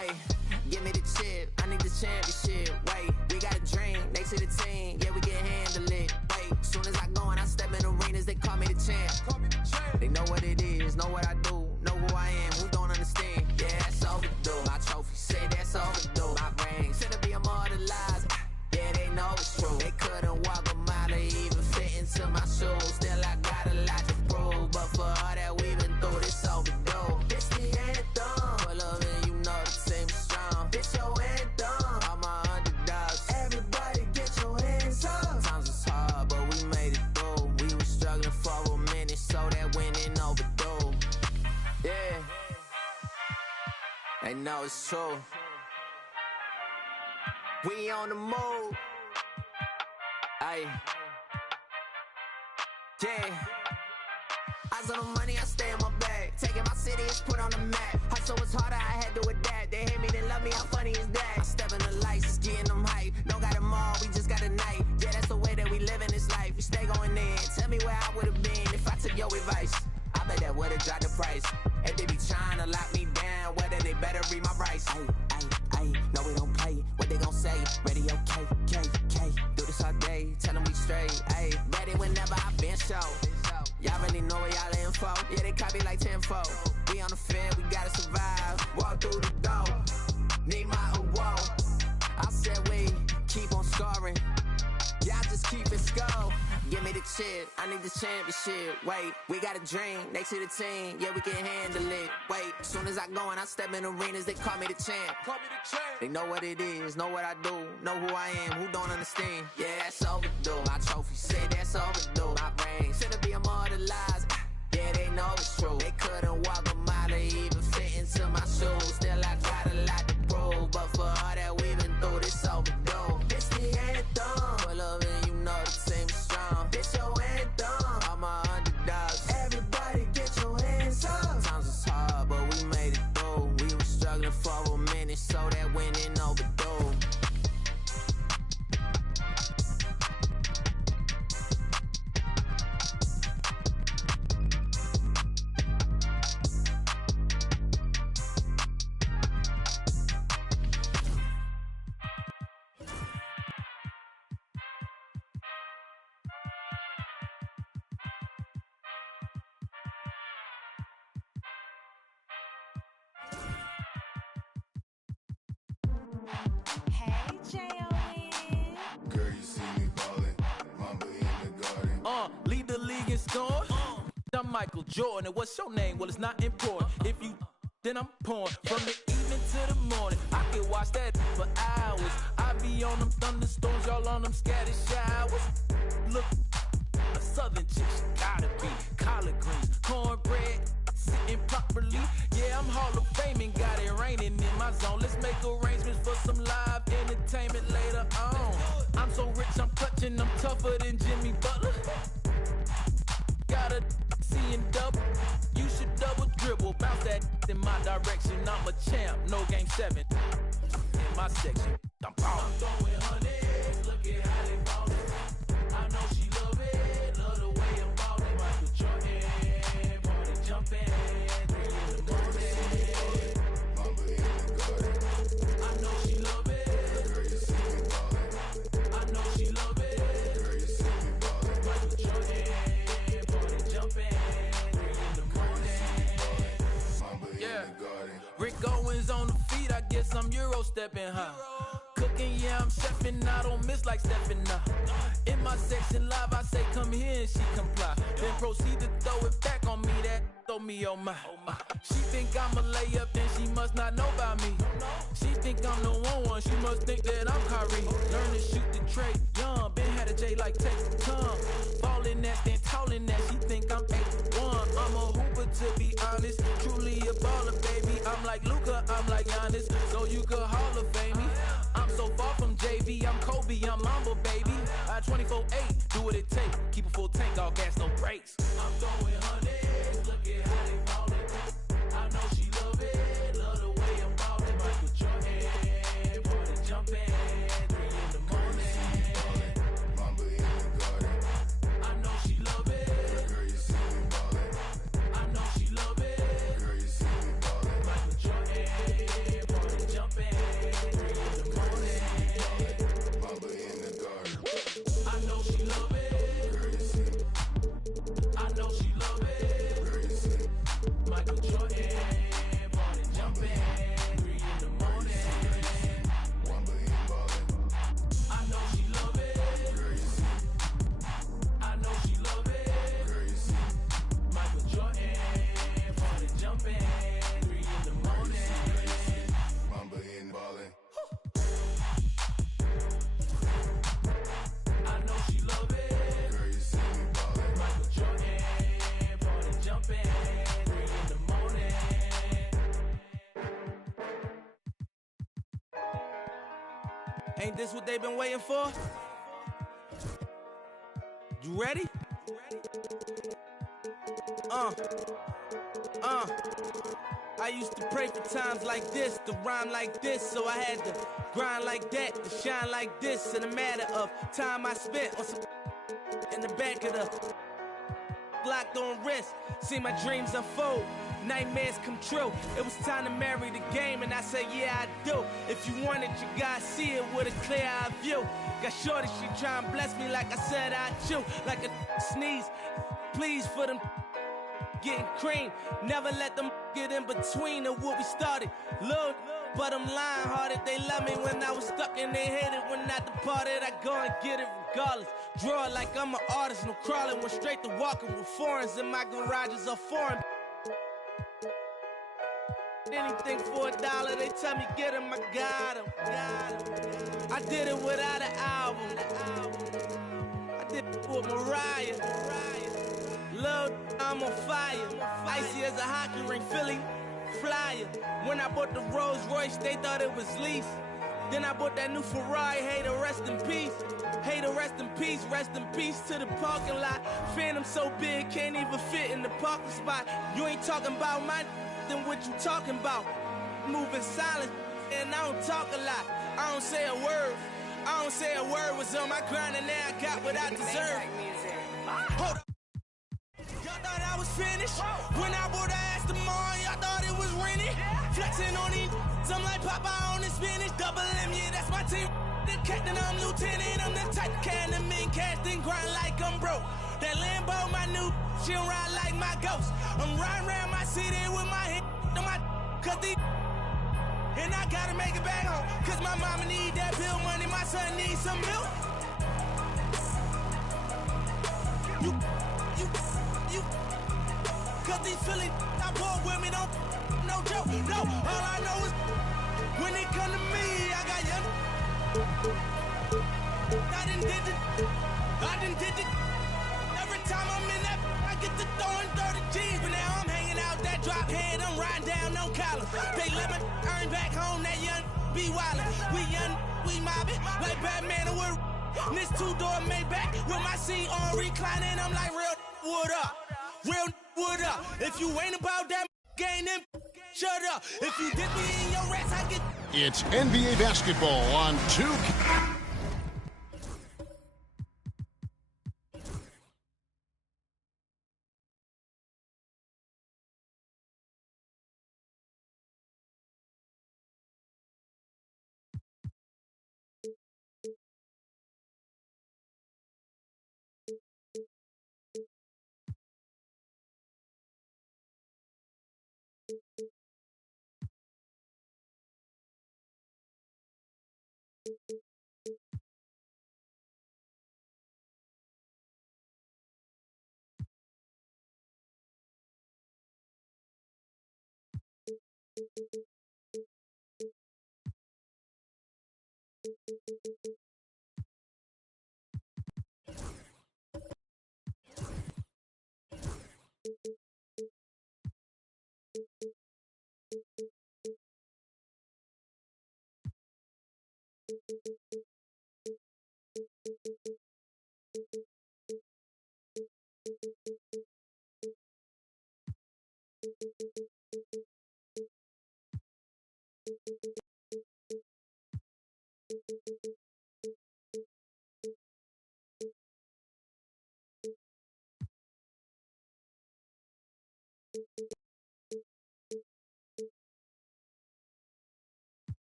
Ayy, give me the chip, I need the championship. Wait, we got a dream, next to the team, yeah, we can handle it. Wait, soon as I go and I step in arenas, they call me the champ. They know what it is, know what I do, know who I am, who don't understand. Yeah, that's overdue. My trophy say that's overdue. My ring should be immortalized. Yeah, they know it's true. They couldn't walk a mile or even fit into my shoes. Still, I got a lot to prove, but for all that we've been through, this overdue. This the anthem. Pull up and you know the team is strong. This your anthem. All my underdogs. Everybody get your hands up. Times was hard, but we made it through. We were struggling for a minute, so that winning overdue. Yeah, they know it's true. We on the move. Ayy. Yeah. Eyes on the money, I stay in my bag. Taking my city, it's put on the map. Hustle was harder, I had to adapt. They hate me, they love me, how funny is that? I step in the lights, it's getting them hype. Don't got them all, we just got a night. Yeah, that's the way that we live in this life. We stay going in. Tell me where I would've been if I took your advice. I bet that would've dropped the price. If they be trying to lock me down, whether they better read my rights. Ayy, no, we don't play. What they gon' say? Radio K. Do this all day, tell them we straight. Ayy, ready whenever I been show. Y'all really know where y'all info. Yeah, they copy like tenfold. We on the field, we gotta survive. Walk through the door, need my award. I said we keep on scoring. Y'all just keep it score. Give me the chip, I need the championship. Wait, we got a dream, next to the team, yeah, we can handle it. Wait, soon as I go and I step in arenas, they call me the champ. They know what it is, know what I do, know who I am, who don't understand. Yeah, that's overdue. My trophy say that's overdue. My ring should've be immortalized. Yeah, they know it's true. They couldn't walk a mile or even fit into my shoes. Still, I got a lot to prove, but for all that we've been through, this overdue. This the anthem. Pull up and you know the team is strong. This your anthem. All my underdogs. Everybody get your hands up. Times was hard, but we made it through. We were struggling for a minute, so that winning overdue. Lead the league in scoring. I'm Michael Jordan, and what's your name? Well, it's not important. If you then I'm pouring from the evening to the morning. I can watch that for hours. I be on them thunderstorms, y'all on them scattered showers. Look, a southern chick, she gotta be collard greens, cornbread, sitting properly. Yeah, I'm Hall of Fame and got it raining in my zone. Let's make arrangements for some live entertainment later on. I'm so rich, I'm clutching, I'm tougher than Jimmy Butler. Gotta see and double. You should double dribble. Bounce that in my direction. I'm a champ. No game 7 in my section. I'm ballin'. I'm throwing hundreds. Look at how they ballin'. I know she love it. Love the way I'm ballin'. Michael Jordan. Party jumping. 3 in the morning. Mamba in the garden. I know she love it. Girl, you see me ballin'. I know she love it. Girl, you see me ballin'. Michael Jordan. Rick Owens on the feet, I guess I'm Euro stepping high. Cooking, yeah, I'm chefing, I don't miss like stepping up. In my section live, I say come here and she comply. Then proceed to throw it back on me, that throw me on my. She think I'm a layup, then she must not know about me. She think I'm the one, she must think that I'm Kyrie. Learn to shoot the tray, young, been had a J like take tongue. Ballin' that, then tallin' that, she think I'm 8'1". I'm a hooper to be honest, truly a baller, baby. I'm like Luka, I'm like Giannis, so you could Hall of Fame me. I'm so far from JV, I'm Kobe, I'm Mamba, baby. I 24/8, do what it take, keep a full tank, all gas, no brakes. I'm throwing hundreds, look at how they ballin'. I know she love it, love the way I'm ballin'. Michael Jordan, party jumping, 3 in the morning. Mamba in the garden. I know she love it. Girl, you see me ballin'. I know she love it. Girl, you see me ballin'. Michael Jordan, party jumping. Ain't this what they've been waiting for? You ready? I used to pray for times like this, to rhyme like this, so I had to grind like that, to shine like this. In a matter of time I spent on some in the back of the locked on wrist, see my dreams unfold, nightmares come true. It was time to marry the game, and I said, yeah, I do. If you want it, you gotta see it with a clear eye view. Got shorty, she try and bless me like I said I chew, like a sneeze. Please for them getting cream, never let them get in between of what we started. Look, but I'm lying hearted. They love me when I was stuck and they hated when I departed. I go and get it regardless. Draw it like I'm an artist, no crawling. Went straight to walking with foreigns in my garages are foreign. Anything for $1, they tell me get him, I got him. I did it without an album. I did it with Mariah. Lil', I'm on fire. Icy as a hockey ring, Philly flyer. When I bought the Rolls Royce, they thought it was lease. Then I bought that new Ferrari, hey to rest in peace. Hey to rest in peace to the parking lot. Phantom so big, can't even fit in the parking spot. You ain't talking about my then what you talking about? Moving silent, and I don't talk a lot. I don't say a word. I don't say a word. Was on my grind and now I got what I deserve. Hold up. Y'all thought I was finished? When I bought the ass tomorrow, y'all thought it was rented? Flexing on these, I'm like Popeye on the spinach. Double M, yeah, that's my team. The captain, I'm lieutenant. I'm the type of can that mean cash, then grind like I'm broke. That Lambo, my new, she don't ride like my ghost. I'm riding around my city with my head on my, cause these, and I gotta make it back home. Cause my mama need that bill money, my son needs some milk. You, cause these Philly, I bought with me, don't, no joke. No, all I know is, when it come to me, I got young. I done did it. Every time I'm in that, I get to throwing 30 G's, but now I'm hanging out that drop head, I'm riding down no collar. They let me earn back home, that young be wildin'. We young, we mobbin', like Batman and we're this two-door Maybach with my seat on reclining. I'm like, real wood up, real wood up. If you ain't about that game, then shut up. If you dip me in your rats, I get. It's NBA basketball on 2K.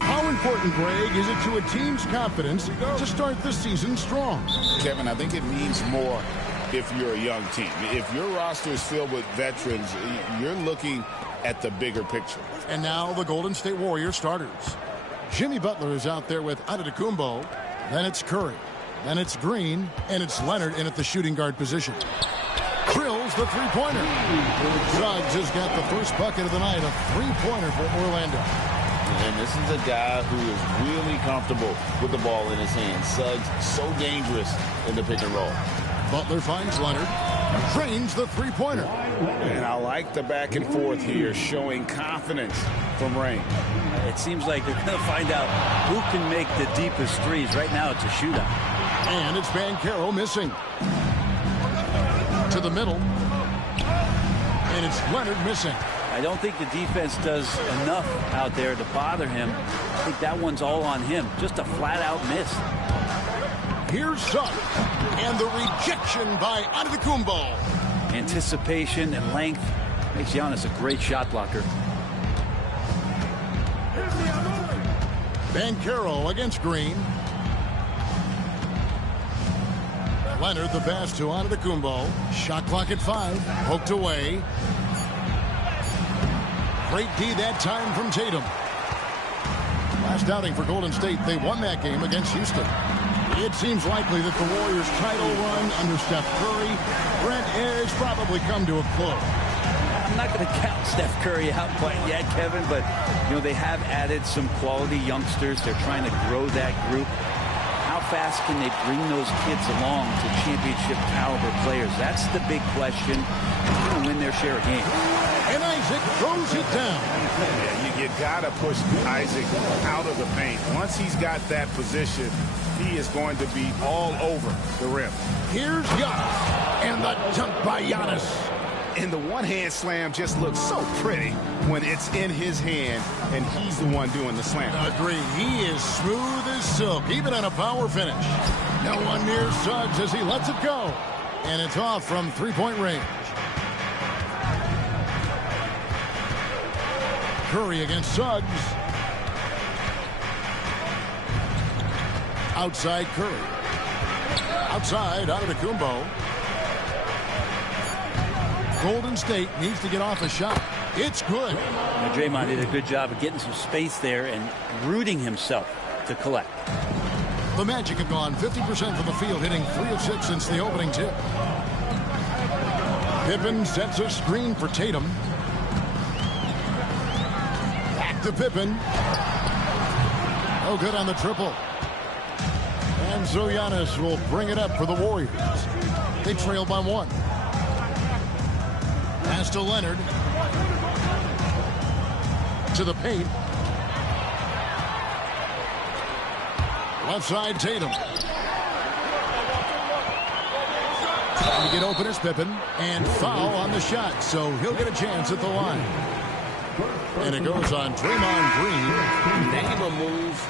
How important, Greg, is it to a team's confidence to start the season strong? Kevin, I think it means more if you're a young team. If your roster is filled with veterans, you're looking at the bigger picture. And now the Golden State Warriors starters. Jimmy Butler is out there with Antetokounmpo. Then it's Curry. Then it's Green, and it's Leonard in at the shooting guard position. Drills the three-pointer. Suggs has got the first bucket of the night, a three-pointer for Orlando. And this is a guy who is really comfortable with the ball in his hands. Suggs so dangerous in the pick and roll. Butler finds Leonard, drains the three-pointer. And I like the back and forth here, showing confidence from Rain. It seems like they're going to find out who can make the deepest threes. Right now, it's a shootout. And it's Banchero missing. To the middle. And it's Leonard missing. I don't think the defense does enough out there to bother him. I think that one's all on him. Just a flat-out miss. Here's Suggs. And the rejection by Antetokounmpo. Anticipation and length makes Giannis a great shot blocker. Banchero against Green. Leonard the pass to Antetokounmpo. Shot clock at 5. Poked away. Great D that time from Tatum. Last outing for Golden State, they won that game against Houston. It seems likely that the Warriors' title run under Steph Curry, Brent, has probably come to a close. I'm not going to count Steph Curry out quite yet, Kevin, but you know they have added some quality youngsters. They're trying to grow that group. How fast can they bring those kids along to championship caliber players? That's the big question. They're going to win their share of games. And Isaac throws it down. Yeah, you got to push Isaac out of the paint. Once he's got that position, he is going to be all over the rim. Here's Giannis. And the dunk by Giannis. And the one-hand slam just looks so pretty when it's in his hand and he's the one doing the slam. Agreed. He is smooth as silk, even on a power finish. No one near Suggs as he lets it go. And it's off from three-point range. Curry against Suggs. Outside Curry. Outside Antetokounmpo. Golden State needs to get off a shot. It's good. Now, Draymond did a good job of getting some space there and rooting himself to collect. The Magic have gone 50% from the field, hitting 3 of 6 since the opening tip. Pippen sets a screen for Tatum. Back to Pippen. No good on the triple. And so Giannis will bring it up for the Warriors. They trail by 1. Pass to Leonard. To the paint. Left side, Tatum. Trying to get open is Pippen. And foul on the shot, so he'll get a chance at the line. And it goes on Draymond Green. Name a move.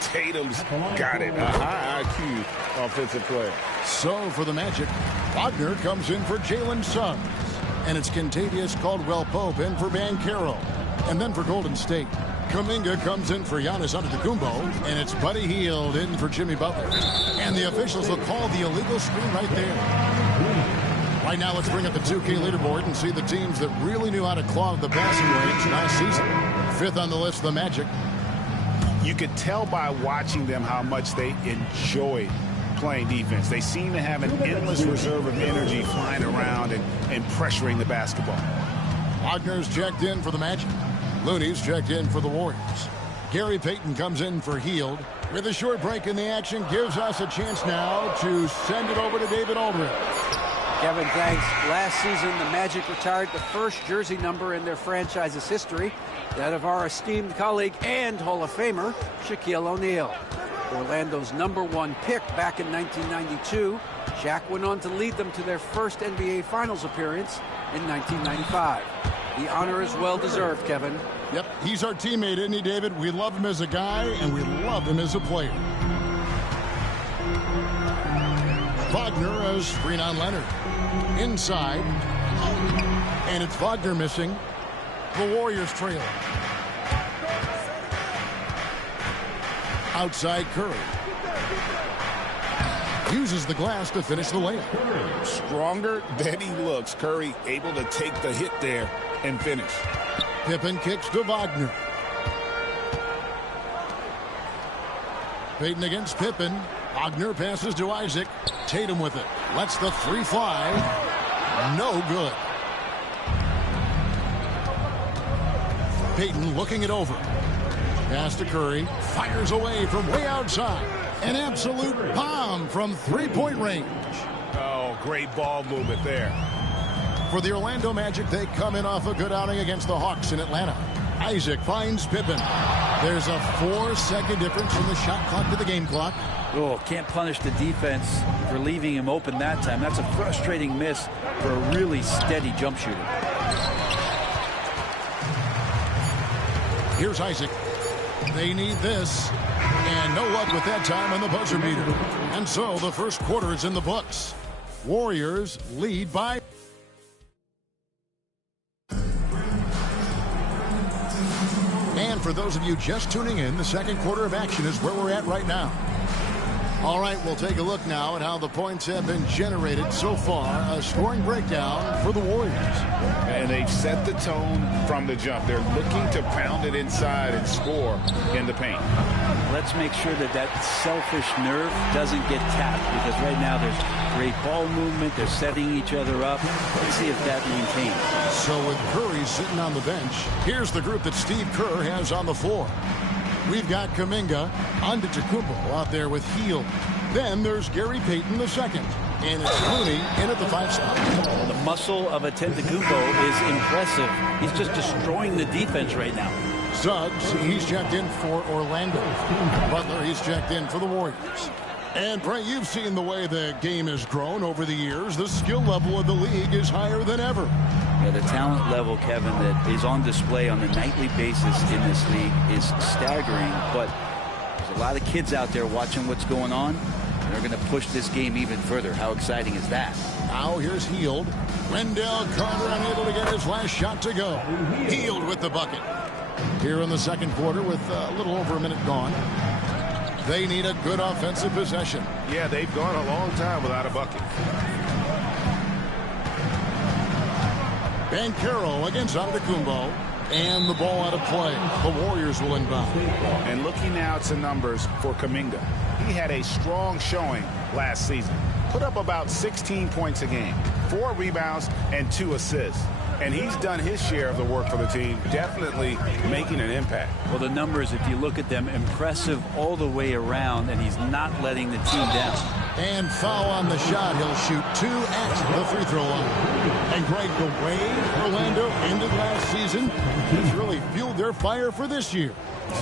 Tatum's got it. A high IQ offensive player. So for the Magic, Wagner comes in for Jalen Suggs. And it's Kentavious Caldwell-Pope in for Banchero. And then for Golden State, Kuminga comes in for Giannis Antetokounmpo. And it's Buddy Hield in for Jimmy Butler. And the officials will call the illegal screen right there. Right now, let's bring up the 2K leaderboard and see the teams that really knew how to clog the passing lanes last season. 5th on the list, the Magic. You could tell by watching them how much they enjoy playing defense. They seem to have an endless reserve of energy flying around and pressuring the basketball. Wagner's checked in for the Magic. Looney's checked in for the Warriors. Gary Payton comes in for Hield. With a short break in the action, gives us a chance now to send it over to David Aldridge. Kevin, thanks. Last season, the Magic retired the first jersey number in their franchise's history, that of our esteemed colleague and Hall of Famer, Shaquille O'Neal. Orlando's #1 pick back in 1992, Shaq went on to lead them to their first NBA Finals appearance in 1995. The honor is well-deserved, Kevin. Yep, he's our teammate, isn't he, David? We love him as a guy, and we love him as a player. Wagner as screen on Leonard. Inside. And it's Wagner missing. The Warriors trail. Outside Curry. Uses the glass to finish the layup. Stronger than he looks. Curry able to take the hit there and finish. Pippen kicks to Wagner. Payton against Pippen. Wagner passes to Isaac. Tatum with it. Lets the three fly. No good. Payton looking it over. Pass to Curry. Fires away from way outside. An absolute bomb from three-point range. Oh, great ball movement there. For the Orlando Magic, they come in off a good outing against the Hawks in Atlanta. Isaac finds Pippen. There's a 4-second difference from the shot clock to the game clock. Oh, can't punish the defense for leaving him open that time. That's a frustrating miss for a really steady jump shooter. Here's Isaac. They need this. And no luck with that time on the buzzer beater. And so the first quarter is in the books. Warriors lead by... And for those of you just tuning in, the second quarter of action is where we're at right now. All right, we'll take a look now at how the points have been generated so far. A scoring breakdown for the Warriors. And they've set the tone from the jump. They're looking to pound it inside and score in the paint. Let's make sure that that selfish nerve doesn't get tapped, because right now there's great ball movement. They're setting each other up. Let's see if that maintains. So with Curry sitting on the bench, here's the group that Steve Kerr has on the floor. We've got Kuminga, Antetokounmpo out there with Hield. Then there's Gary Payton II. And it's Looney in at the 5 spot. The muscle of Antetokounmpo is impressive. He's just destroying the defense right now. Suggs, he's checked in for Orlando. Butler, he's checked in for the Warriors. And, Brent, you've seen the way the game has grown over the years. The skill level of the league is higher than ever. Yeah, the talent level, Kevin, that is on display on a nightly basis in this league is staggering. But there's a lot of kids out there watching what's going on, and they're going to push this game even further. How exciting is that? Now here's Hield. Wendell Carter unable to get his last shot to go. Hield with the bucket. Here in the second quarter with a little over a minute gone. They need a good offensive possession. Yeah, they've gone a long time without a bucket. Banchero against Antetokounmpo. And the ball out of play. The Warriors will inbound. And looking now to numbers for Kuminga. He had a strong showing last season. Put up about 16 points a game, 4 rebounds, and 2 assists. And he's done his share of the work for the team, definitely making an impact. Well, the numbers, if you look at them, impressive all the way around, and he's not letting the team down. And foul on the shot. He'll shoot 2 at the free throw line. And Greg, the way Orlando ended last season has really fueled their fire for this year.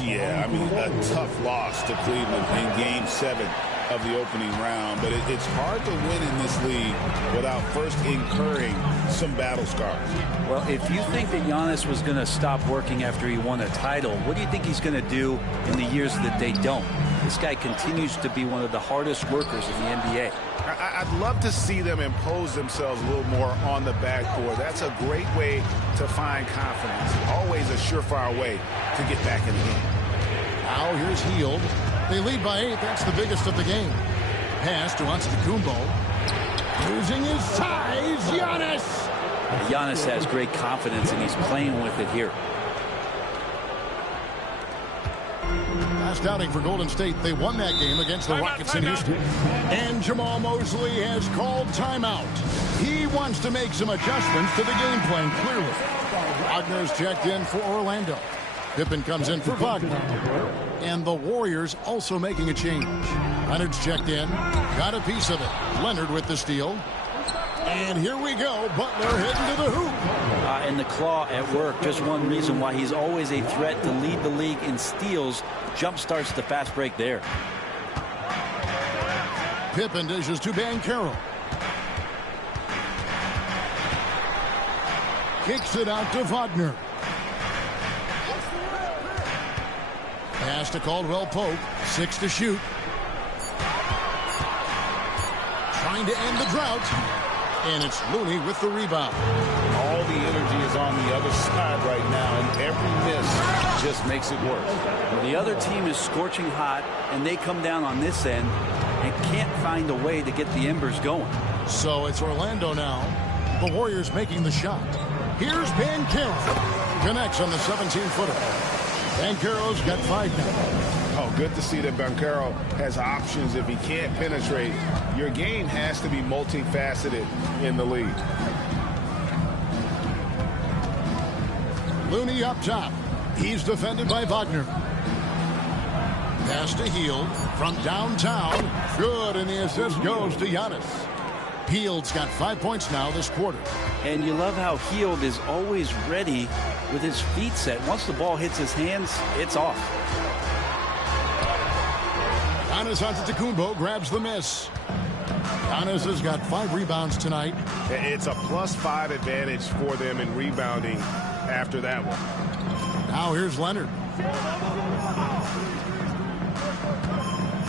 Yeah, I mean, a tough loss to Cleveland in Game 7 of the opening round, but it's hard to win in this league without first incurring some battle scars. Well, if you think that Giannis was going to stop working after he won a title, what do you think he's going to do in the years that they don't? This guy continues to be one of the hardest workers in the NBA. I'd love to see them impose themselves a little more on the backboard. That's a great way to find confidence. Always a surefire way to get back in the game. Now here's Hield. They lead by 8. That's the biggest of the game. Pass to Antetokounmpo. Using his size, Giannis. Giannis has great confidence, and he's playing with it here. Last outing for Golden State. They won that game against the Rockets in Houston. And Jamal Mosley has called timeout. He wants to make some adjustments to the game plan, clearly. Wagner's checked in for Orlando. Pippen comes in for Wagner. And the Warriors also making a change. Leonard's checked in. Got a piece of it. Leonard with the steal. And here we go. Butler heading to the hoop. And the claw at work. Just one reason why he's always a threat to lead the league in steals. Jump starts the fast break there. Pippen dishes to Banchero. Kicks it out to Wagner. Pass to Caldwell Pope. 6 to shoot. Trying to end the drought. And it's Looney with the rebound. All the energy is on the other side right now, and every miss just makes it worse. Well, the other team is scorching hot, and they come down on this end and can't find a way to get the embers going. So it's Orlando now. The Warriors making the shot. Here's Banchero. Connects on the 17-footer. Banchero's got 5 now. Oh, Good to see that Banchero has options if he can't penetrate. Your game has to be multifaceted in the league. Looney up top. He's defended by Wagner. Pass to Hield from downtown. Good, and the assist goes to Giannis. Hield's got 5 points now this quarter. And you love how Hield is always ready with his feet set. Once the ball hits his hands, it's off. Giannis Antetokounmpo grabs the miss. Giannis has got 5 rebounds tonight. It's a +5 advantage for them in rebounding after that one. Now here's Leonard.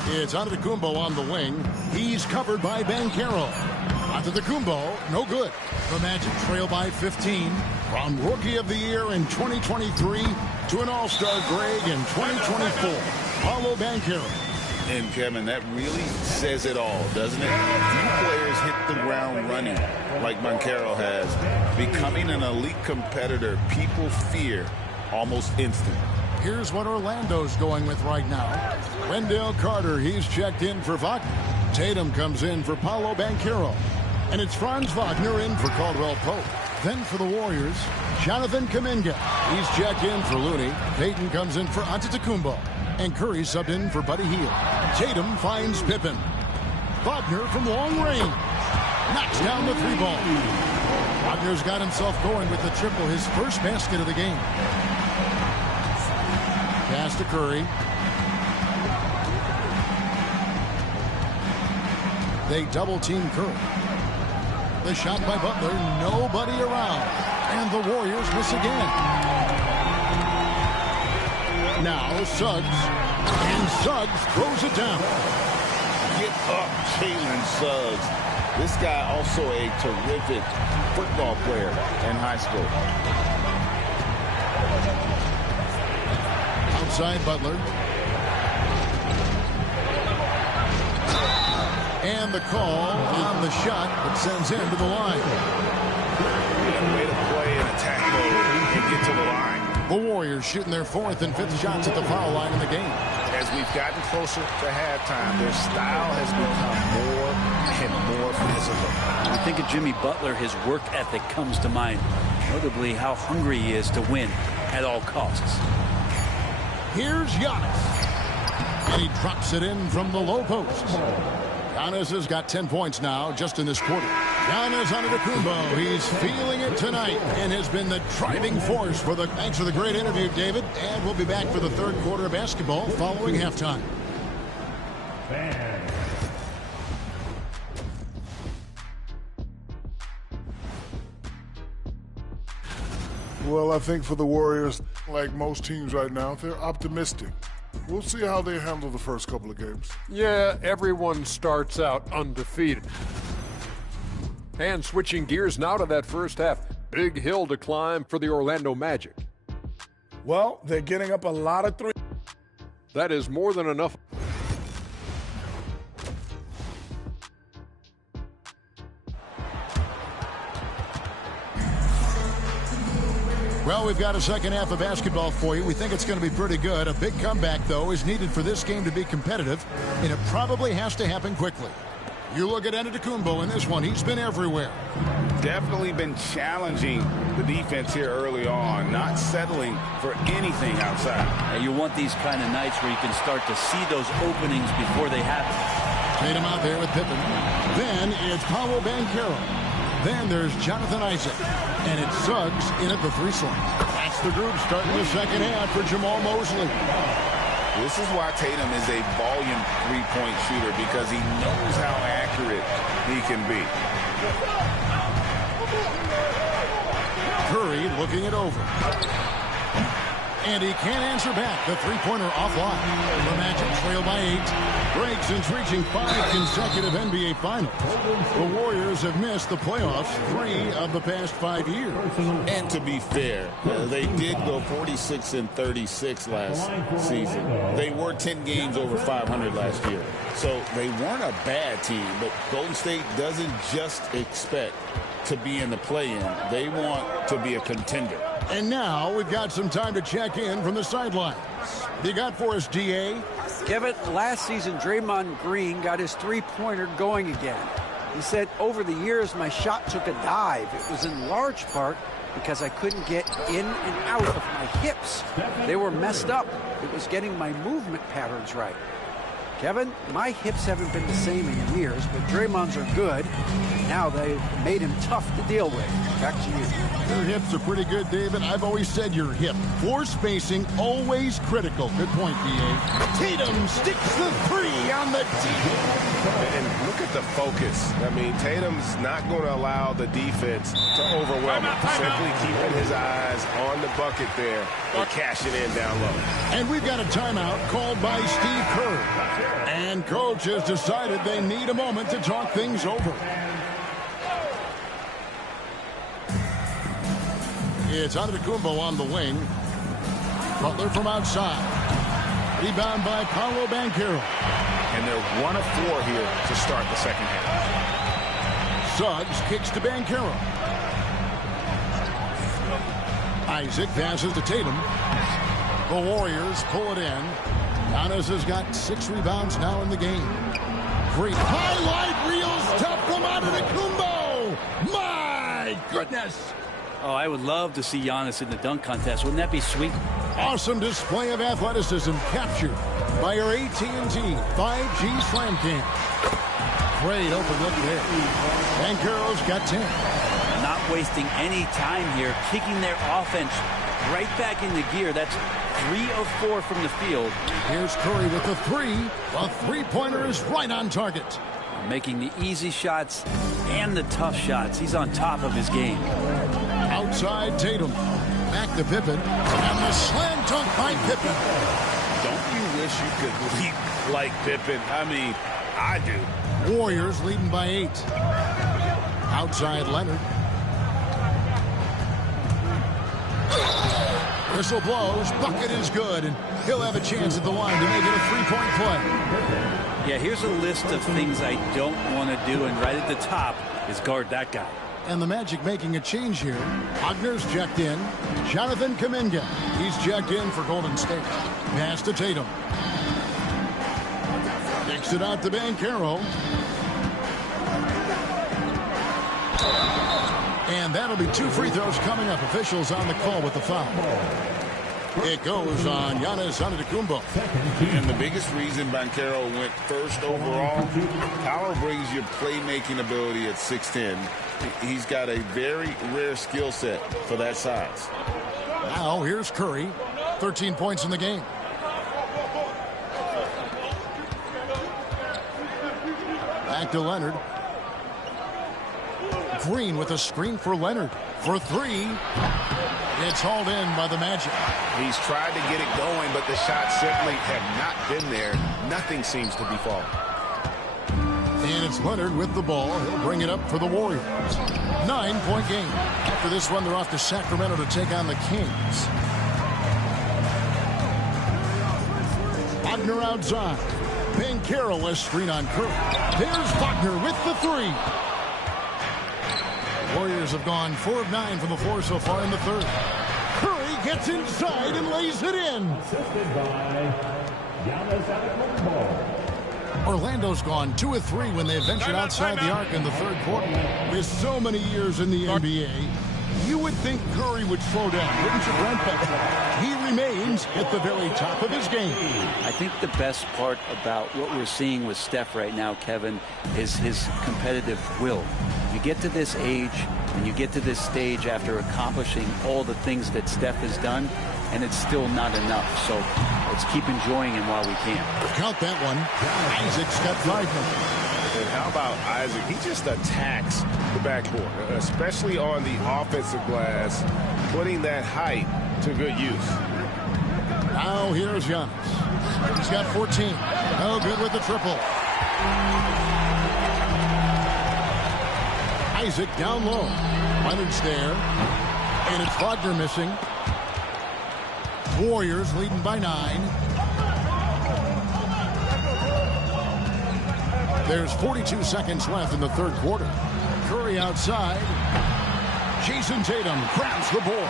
It's Antetokounmpo on the wing. He's covered by Banchero. Antetokounmpo, no good. The Magic trail by 15. From Rookie of the Year in 2023 to an All-Star grade in 2024. Paulo Banchero. And Kevin, that really says it all, doesn't it? Few players hit the ground running like Banchero has. Becoming an elite competitor, people fear almost instant. Here's what Orlando's going with right now. Wendell Carter, he's checked in for Wagner. Tatum comes in for Paulo Banchero. And it's Franz Wagner in for Caldwell Pope. Then for the Warriors, Jonathan Kuminga. He's checked in for Looney. Payton comes in for Antetokounmpo. And Curry subbed in for Buddy Hield. Tatum finds Pippen. Wagner from long range. Knocks down the 3-ball. Wagner's got himself going with the triple, his first basket of the game. Pass to Curry. They double-team Curry. The shot by Butler, nobody around. And the Warriors miss again. Now Suggs. And Suggs throws it down. Get up, Jalen Suggs. This guy also a terrific football player in high school. Outside Butler. And the call on the shot that sends him to the line. Way to play in attack mode and get to the line. The Warriors shooting their 4th and 5th shots at the foul line in the game. As we've gotten closer to halftime, their style has become more and more physical. When you think of Jimmy Butler, his work ethic comes to mind. Notably how hungry he is to win at all costs. Here's Giannis. And he drops it in from the low post. Giannis has got 10 points now just in this quarter. Giannis Antetokounmpo, he's feeling it tonight and has been the driving force for the... Thanks for the great interview, David. And we'll be back for the 3rd quarter of basketball following halftime. Well, I think for the Warriors, like most teams right now, they're optimistic. We'll see how they handle the first couple of games. Yeah, everyone starts out undefeated. And switching gears now to that first half. Big hill to climb for the Orlando Magic. Well, they're getting up a lot of threes. That is more than enough. Well, we've got a second half of basketball for you. We think it's going to be pretty good. A big comeback, though, is needed for this game to be competitive, and it probably has to happen quickly. You look at Antetokounmpo in this one. He's been everywhere. Definitely been challenging the defense here early on, not settling for anything outside. And you want these kind of nights where you can start to see those openings before they happen. Tatum out there with Pippen. Then it's Paulo Banchero. Then there's Jonathan Isaac. And it's Suggs in at the 3 slot. That's the group starting the second half for Jamal Mosley. This is why Tatum is a volume 3-point shooter, because he knows how accurate he can be. Curry looking it over. And he can't answer back. The 3-pointer offline. The Magic trail by 8. Breaks since reaching 5 consecutive NBA Finals. The Warriors have missed the playoffs 3 of the past 5 years. And to be fair, they did go 46-36 last season. They were 10 games over 500 last year. So they weren't a bad team, but Golden State doesn't just expect to be in the play-in. They want to be a contender. And now we've got some time to check in from the sidelines. You got for us, DA? Kevin, last season, Draymond Green got his three-pointer going again. He said, over the years, my shot took a dive. It was in large part because I couldn't get in and out of my hips. They were messed up. It was getting my movement patterns right. Kevin, my hips haven't been the same in years, but Draymond's are good. Now they've made him tough to deal with. Back to you. Your hips are pretty good, David. I've always said your hip. Floor spacing, always critical. Good point, D.A. Tatum sticks the three on the tee. And look at the focus. I mean, Tatum's not going to allow the defense to overwhelm him. Simply keeping his eyes on the bucket there and cashing in down low. And we've got a timeout called by Steve Kerr. And coach has decided they need a moment to talk things over. It's Antetokounmpo on the wing. Butler from outside. Rebound by Paolo Banchero. And they're 1 of 4 here to start the second half. Suggs kicks to Banchero. Isaac passes to Tatum. The Warriors pull it in. Giannis has got 6 rebounds now in the game. Great highlight reel stuff from Antetokounmpo. My goodness. Oh, I would love to see Giannis in the dunk contest. Wouldn't that be sweet? Awesome display of athleticism captured by our AT&T 5G Slam Cam. Great open look there. Banchero's got 10. Not wasting any time here, kicking their offense right back into gear. That's 3 of 4 from the field. Here's Curry with the 3. The three-pointer is right on target. Making the easy shots and the tough shots. He's on top of his game. Outside Tatum. Back to Pippen. And the slam dunk by Pippen. Don't you wish you could leap like Pippen? I mean, I do. Warriors leading by 8. Outside Leonard. Whistle blows. Bucket is good. And he'll have a chance at the line to make it a three-point play. Yeah, here's a list of things I don't want to do. And right at the top is guard that guy. And the Magic making a change here. Wagner's checked in. Jonathan Kuminga. He's checked in for Golden State. Pass to Tatum. Kicks it out to Banchero. And that'll be 2 free throws coming up. Officials on the call with the foul. It goes on Giannis Antetokounmpo. And the biggest reason Banchero went first overall, Paolo brings you playmaking ability at 6'10". He's got a very rare skill set for that size. Now here's Curry. 13 points in the game. Back to Leonard. Green with a screen for Leonard. For 3. It's hauled in by the Magic. He's tried to get it going, but the shots simply have not been there. Nothing seems to be falling. And it's Leonard with the ball. He'll bring it up for the Warriors. 9-point game. After this one, they're off to Sacramento to take on the Kings. Wagner outside. Banchero a screen on Curry. There's Wagner with the 3. Warriors have gone 4 of 9 from the floor so far in the third. Curry gets inside and lays it in. Orlando's gone 2 of 3 when they ventured outside the arc in the third quarter. With so many years in the NBA, you would think Curry would slow down, wouldn't you, Brent? He remains at the very top of his game. I think the best part about what we're seeing with Steph right now, Kevin, is his competitive will. You get to this age and you get to this stage after accomplishing all the things that Steph has done, and it's still not enough. So let's keep enjoying him while we can. Count that one. Isaac's got 5 now. And how about Isaac? He just attacks the backboard, especially on the offensive glass, putting that height to good use. Now here's Giannis. He's got 14. No good with the triple. Isaac down low. Leonard's there. And it's Wagner missing. Warriors leading by 9. There's 42 seconds left in the third quarter. Curry outside. Jason Tatum grabs the board.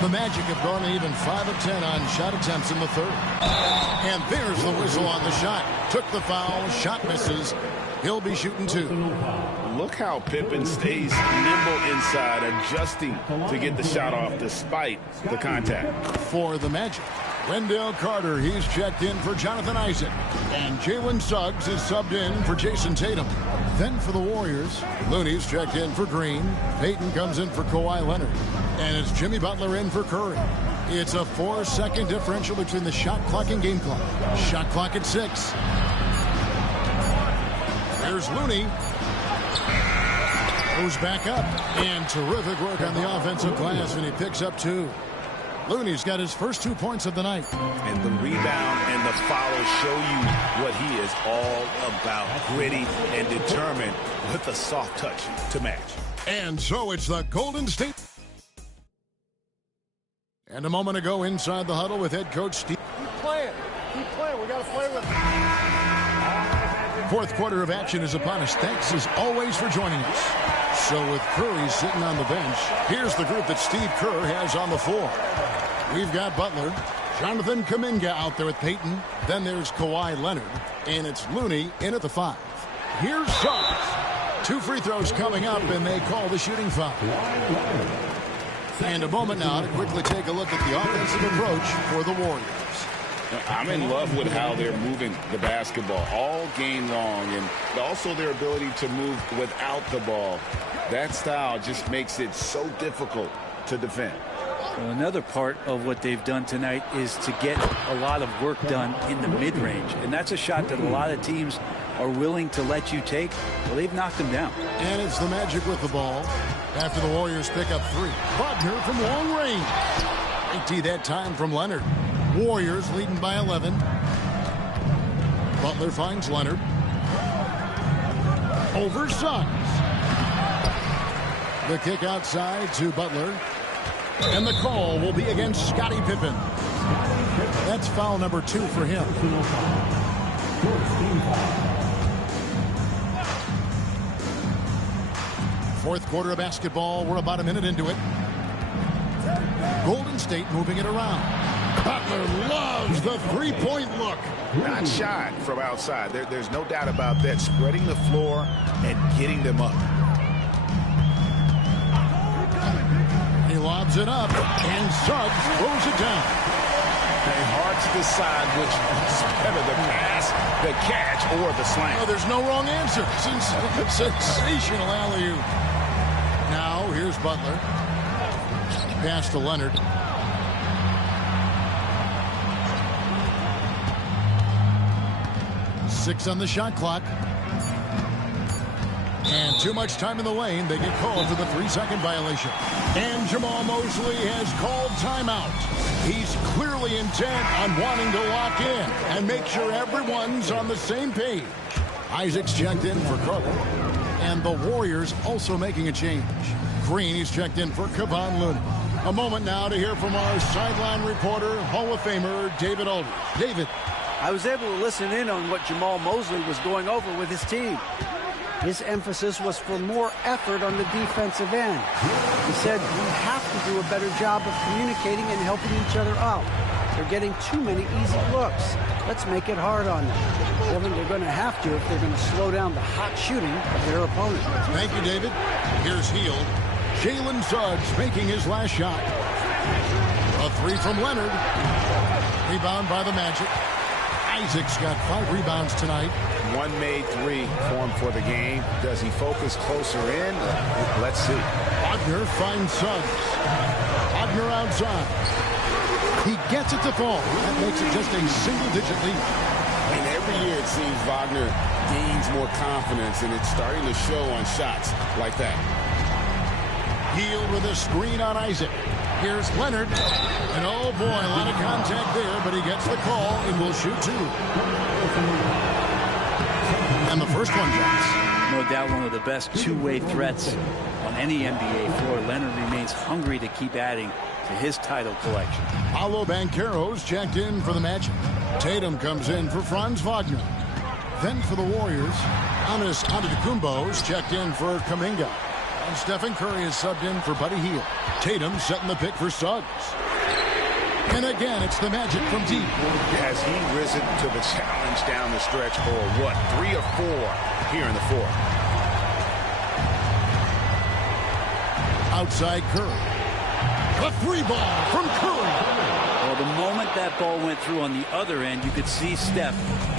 The Magic have gone even 5 of 10 on shot attempts in the third. And there's the whistle on the shot. Took the foul, shot misses. He'll be shooting 2. Look how Pippen stays nimble inside, adjusting to get the shot off despite the contact. For the Magic, Wendell Carter, he's checked in for Jonathan Isaac. And Jalen Suggs is subbed in for Jason Tatum. Then for the Warriors, Looney's checked in for Green. Payton comes in for Kawhi Leonard. And it's Jimmy Butler in for Curry. It's a 4-second differential between the shot clock and game clock. Shot clock at 6. There's Looney. Goes back up. And terrific work on the offensive glass, and he picks up 2. Looney's got his first 2 points of the night. And the rebound and the follow show you what he is all about. Gritty and determined with a soft touch to match. And so it's the Golden State. And a moment ago inside the huddle with head coach Steve. Keep playing. Keep playing. We got to play with it. Fourth quarter of action is upon us. Thanks as always for joining us. So with Curry sitting on the bench, here's the group that Steve Kerr has on the floor. We've got Butler, Jonathan Kuminga out there with Payton. Then there's Kawhi Leonard, and it's Looney in at the 5. Here's Suggs. 2 free throws coming up, and they call the shooting foul. And a moment now to quickly take a look at the offensive approach for the Warriors. I'm in love with how they're moving the basketball all game long, and also their ability to move without the ball. That style just makes it so difficult to defend. Well, another part of what they've done tonight is to get a lot of work done in the mid-range, and that's a shot that a lot of teams are willing to let you take. Well, they've knocked them down. And it's the Magic with the ball after the Warriors pick up 3. Wagner from long range. 80 that time from Leonard. Warriors leading by 11. Butler finds Leonard. Over Suggs. The kick outside to Butler. And the call will be against Scottie Pippen. That's foul number 2 for him. Fourth quarter of basketball. We're about a minute into it. Golden State moving it around. Butler loves the three-point look. Not shy from outside. There's no doubt about that. Spreading the floor and getting them up. He lobs it up, and Suggs throws it down. Okay, hard to decide which is better, the pass, the catch, or the slam. Oh, there's no wrong answer. Sensational alley-oop. Now, here's Butler. Pass to Leonard. Six on the shot clock. And too much time in the lane. They get called for the 3-second violation. And Jamal Mosley has called timeout. He's clearly intent on wanting to lock in and make sure everyone's on the same page. Isaac's checked in for Carter. And the Warriors also making a change. Green is checked in for Kevon Looney. A moment now to hear from our sideline reporter, Hall of Famer David Aldridge. David. I was able to listen in on what Jamal Mosley was going over with his team. His emphasis was for more effort on the defensive end. He said we have to do a better job of communicating and helping each other out. They're getting too many easy looks. Let's make it hard on them. Kevin, they're going to have to if they're going to slow down the hot shooting of their opponent. Thank you, David. Here's Hield. Jalen Suggs making his last shot. A 3 from Leonard. Rebound by the Magic. Isaac's got 5 rebounds tonight. One made 3 for him for the game. Does he focus closer in? Let's see. Wagner finds Suggs. Wagner outside. He gets it to fall. That makes it just a single-digit lead. And every year it seems Wagner gains more confidence, and it's starting to show on shots like that. Hield with a screen on Isaac. Here's Leonard. And oh boy, a lot of contact there, but he gets the call and will shoot 2. And the first one drops. No doubt one of the best two-way threats on any NBA floor. Leonard remains hungry to keep adding to his title collection. Paolo Banchero's checked in for the Magic. Tatum comes in for Franz Wagner. Then for the Warriors, Giannis Antetokounmpo's checked in for Kuminga. And Stephen Curry is subbed in for Buddy Hield. Tatum setting the pick for Suggs. And again, it's the Magic from deep. Has he risen to the challenge down the stretch for what, 3 or 4 here in the fourth? Outside Curry. A 3-ball from Curry. Well, the moment that ball went through on the other end, you could see Steph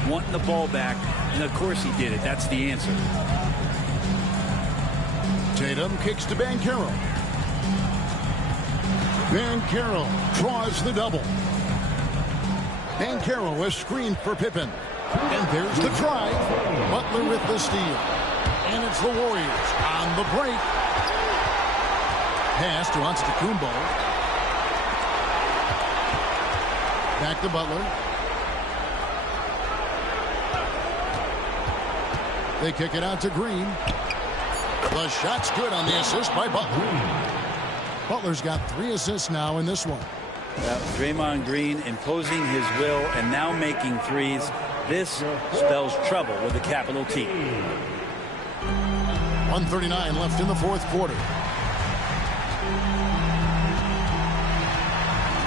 wanting the ball back, and of course he did it. That's the answer. Tatum kicks to Banchero. Banchero draws the double. Banchero is screened for Pippen. And there's the drive. Butler with the steal. And it's the Warriors on the break. Pass to Antetokounmpo. Back to Butler. They kick it out to Green. The shot's good on the assist by Butler. Butler's got 3 assists now in this one. Draymond Green imposing his will and now making threes. This spells trouble with a capital T. 1:39 left in the fourth quarter.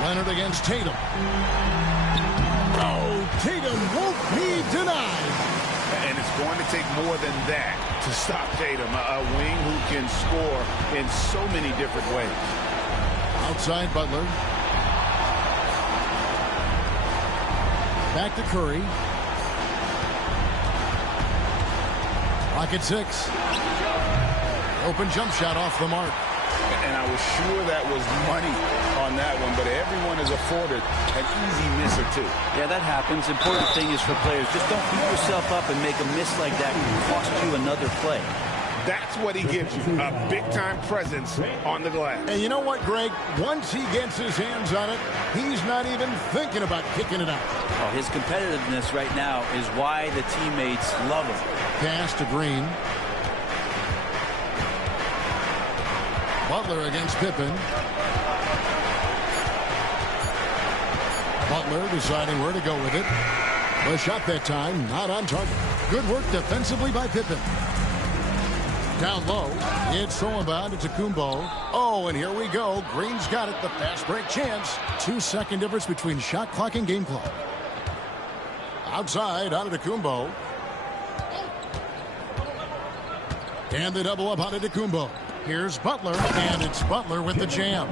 Leonard against Tatum. Oh, Tatum won't be denied. And it's going to take more than that to stop Tatum, a wing who can score in so many different ways. Outside Butler. Back to Curry. Rocket 6. Open jump shot off the mark. And I was sure that was money on that one, but everyone is afforded an easy miss or two. Yeah, that happens. Important thing is for players, just don't beat yourself up and make a miss like that and cost you another play. That's what he gives you, a big-time presence on the glass. And you know what, Greg? Once he gets his hands on it, he's not even thinking about kicking it out. Oh, his competitiveness right now is why the teammates love him. Pass to Green. Butler against Pippen. Butler deciding where to go with it. The shot that time, not on target. Good work defensively by Pippen. Down low, it's thrown by Antetokounmpo. Oh, and here we go. Green's got it, the fast break chance. 2-second difference between shot clock and game clock. Outside, Antetokounmpo. And the double up Antetokounmpo. Here's Butler, and it's Butler with the jam.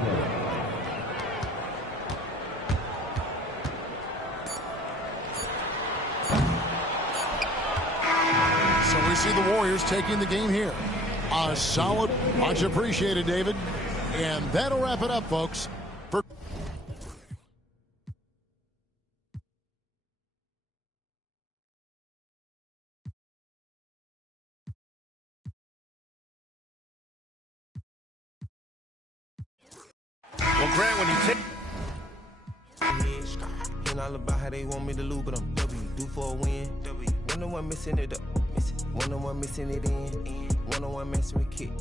So we see the Warriors taking the game here. A solid, much appreciated, David. And that'll wrap it up, folks. Well, Grant, when you take... And all about how they want me to lose, but I'm W. Do for a win. One on one missing it up. One on one missing it in. One on one messing with kick.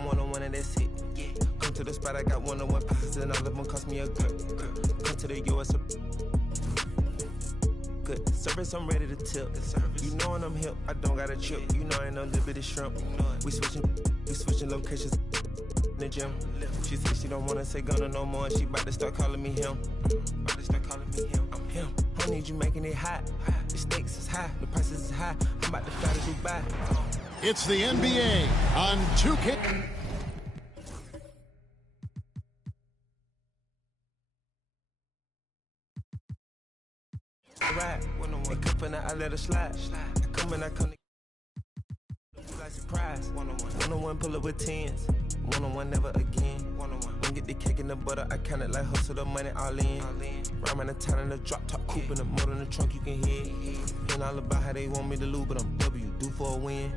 One on one and that's it. Come to the spot, I got one on one passes and all of them cost me a good. Come to the US. Good service, I'm ready to tip. You know when I'm hip, I don't got a chip. You know I ain't no little bit of shrimp. We switching locations. In the gym. She said she don't wanna say Gunna no more. She about to start calling me him. I'm him. I need you making it hot. The stakes is high. The prices is high. I'm about to fly to Dubai. It's the NBA on 2K. Right. They come from the I let her slide. I come and I come like surprise. One-on-one pull up with 10s. One-on-one never again. One get the cake in the butter. I count it like hustle the money all in. Rhyme in the town in the drop top coupe in the motor in the trunk you can hear. And all about how they want me to lose, but I'm W. Do for a win.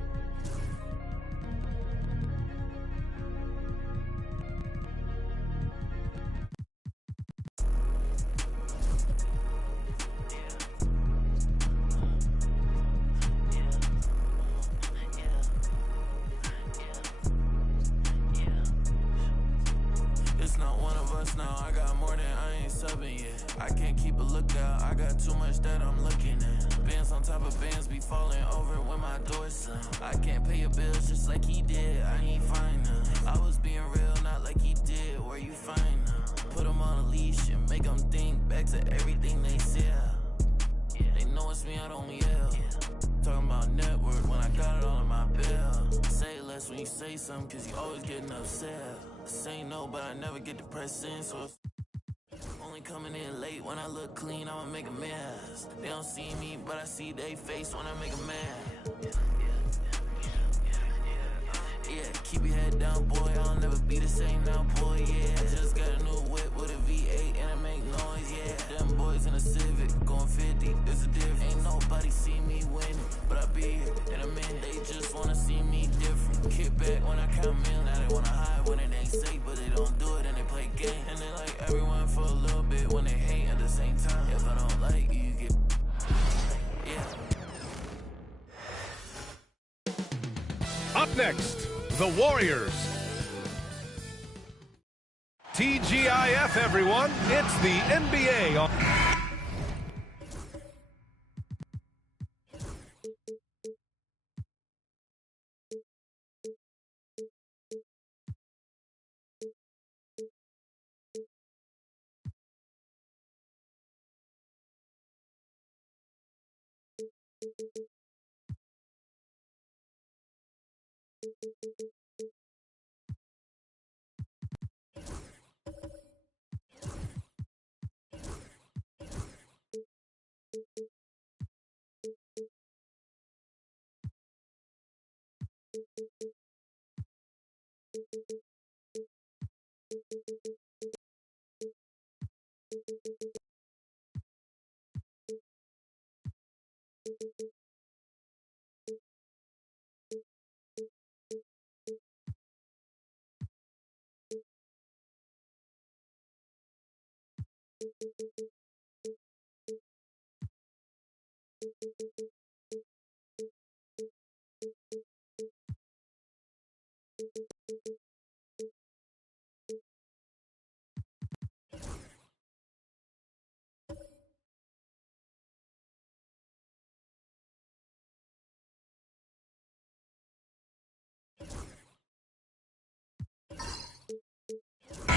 Now I got more than I ain't subbing yet. I can't keep a lookout. I got too much that I'm looking at. Bands on top of bands be falling over when my door slam. I can't pay your bills just like he did. I ain't fine now. I was being real, not like he did. Where you find now? Put him on a leash and make him think back to everything they said. They know it's me, I don't yell. Talking about network when I got it all in my bill. Say less when you say something, cause you always getting upset. Say no, but I never get depressed in, so if only coming in late when I look clean, I'ma make a mess. They don't see me, but I see they face when I make a mess. Yeah, keep your head down, boy. I'll never be the same now, boy. Yeah, just got a new whip with a V8 and it make noise. Yeah, them boys in a Civic going 50. There's a difference. Ain't nobody see me winning, but I be here in a minute. They just wanna see me different. Kick back when I count million. Now they wanna hide when it ain't safe, but they don't do it and they play game. And they like everyone for a little bit when they hate at the same time. If I don't like you, you get Up next, the Warriors. TGIF, everyone. It's the NBA.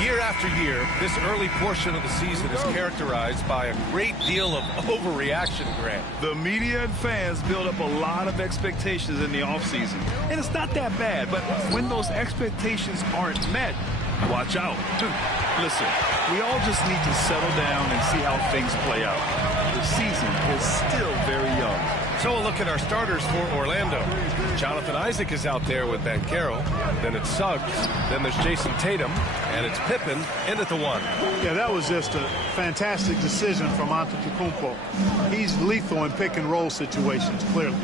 Year after year, this early portion of the season is characterized by a great deal of overreaction, Grant. The media and fans build up a lot of expectations in the offseason. And it's not that bad, but when those expectations aren't met, watch out. Listen, we all just need to settle down and see how things play out. The season is still very young. So a look at our starters for Orlando. Jonathan Isaac is out there with Banchero. Then it's Suggs. Then there's Jason Tatum. And it's Pippen in at the one. Yeah, that was just a fantastic decision from Antetokounmpo. He's lethal in pick and roll situations, clearly.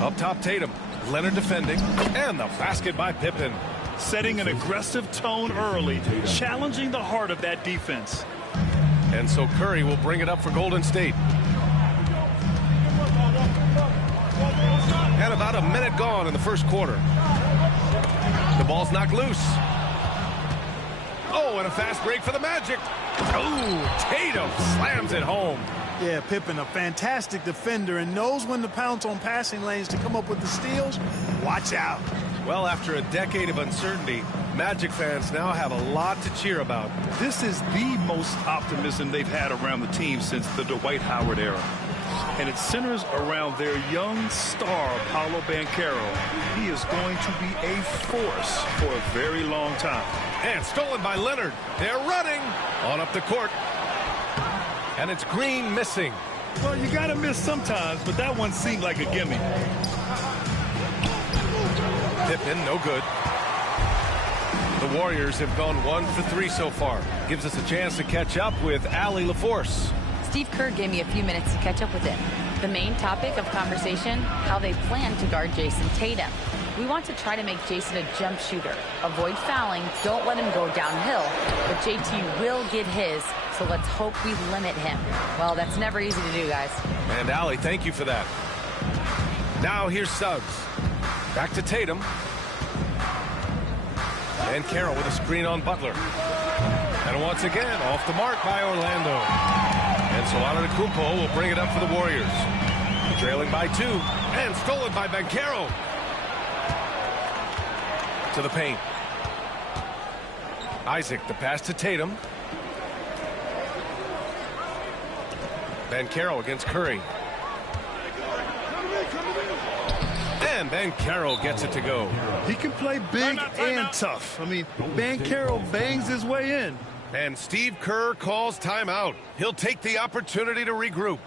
Up top, Tatum. Leonard defending. And the basket by Pippen. Setting an aggressive tone early, challenging the heart of that defense. And so Curry will bring it up for Golden State. And about a minute gone in the first quarter. The ball's knocked loose. Oh, and a fast break for the Magic. Oh, Tatum slams it home. Yeah, Pippen, a fantastic defender and knows when to pounce on passing lanes to come up with the steals. Watch out. Well, after a decade of uncertainty, Magic fans now have a lot to cheer about. This is the most optimism they've had around the team since the Dwight Howard era. And it centers around their young star, Paolo Banchero. He is going to be a force for a very long time. And stolen by Leonard. They're running on up the court. And it's Green missing. Well, you got to miss sometimes, but that one seemed like a gimme. Pippen, no good. The Warriors have gone 1 for 3 so far. Gives us a chance to catch up with Allie LaForce. Steve Kerr gave me a few minutes to catch up with him. The main topic of conversation, how they plan to guard Jason Tatum. We want to try to make Jason a jump shooter. Avoid fouling, don't let him go downhill. But JT will get his, so let's hope we limit him. Well, that's never easy to do, guys. And Allie, thank you for that. Now here's Suggs. Back to Tatum. And Carroll with a screen on Butler. And once again, off the mark by Orlando. And so Antetokounmpo will bring it up for the Warriors. Trailing by 2 and stolen by Banchero. To the paint. Isaac, the pass to Tatum. Banchero against Curry. And Banchero gets it to go. He can play big and tough. I mean, Banchero bangs his way in. And Steve Kerr calls timeout. He'll take the opportunity to regroup.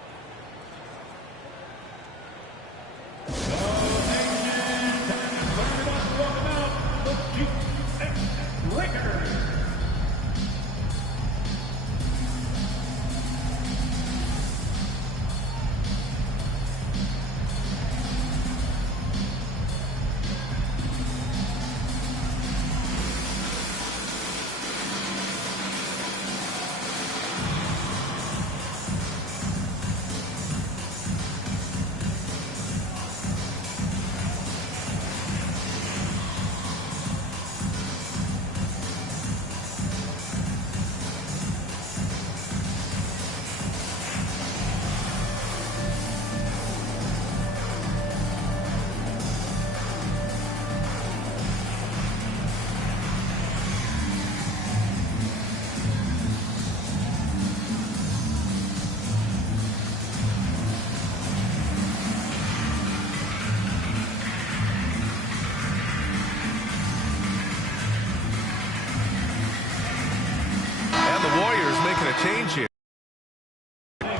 Change here.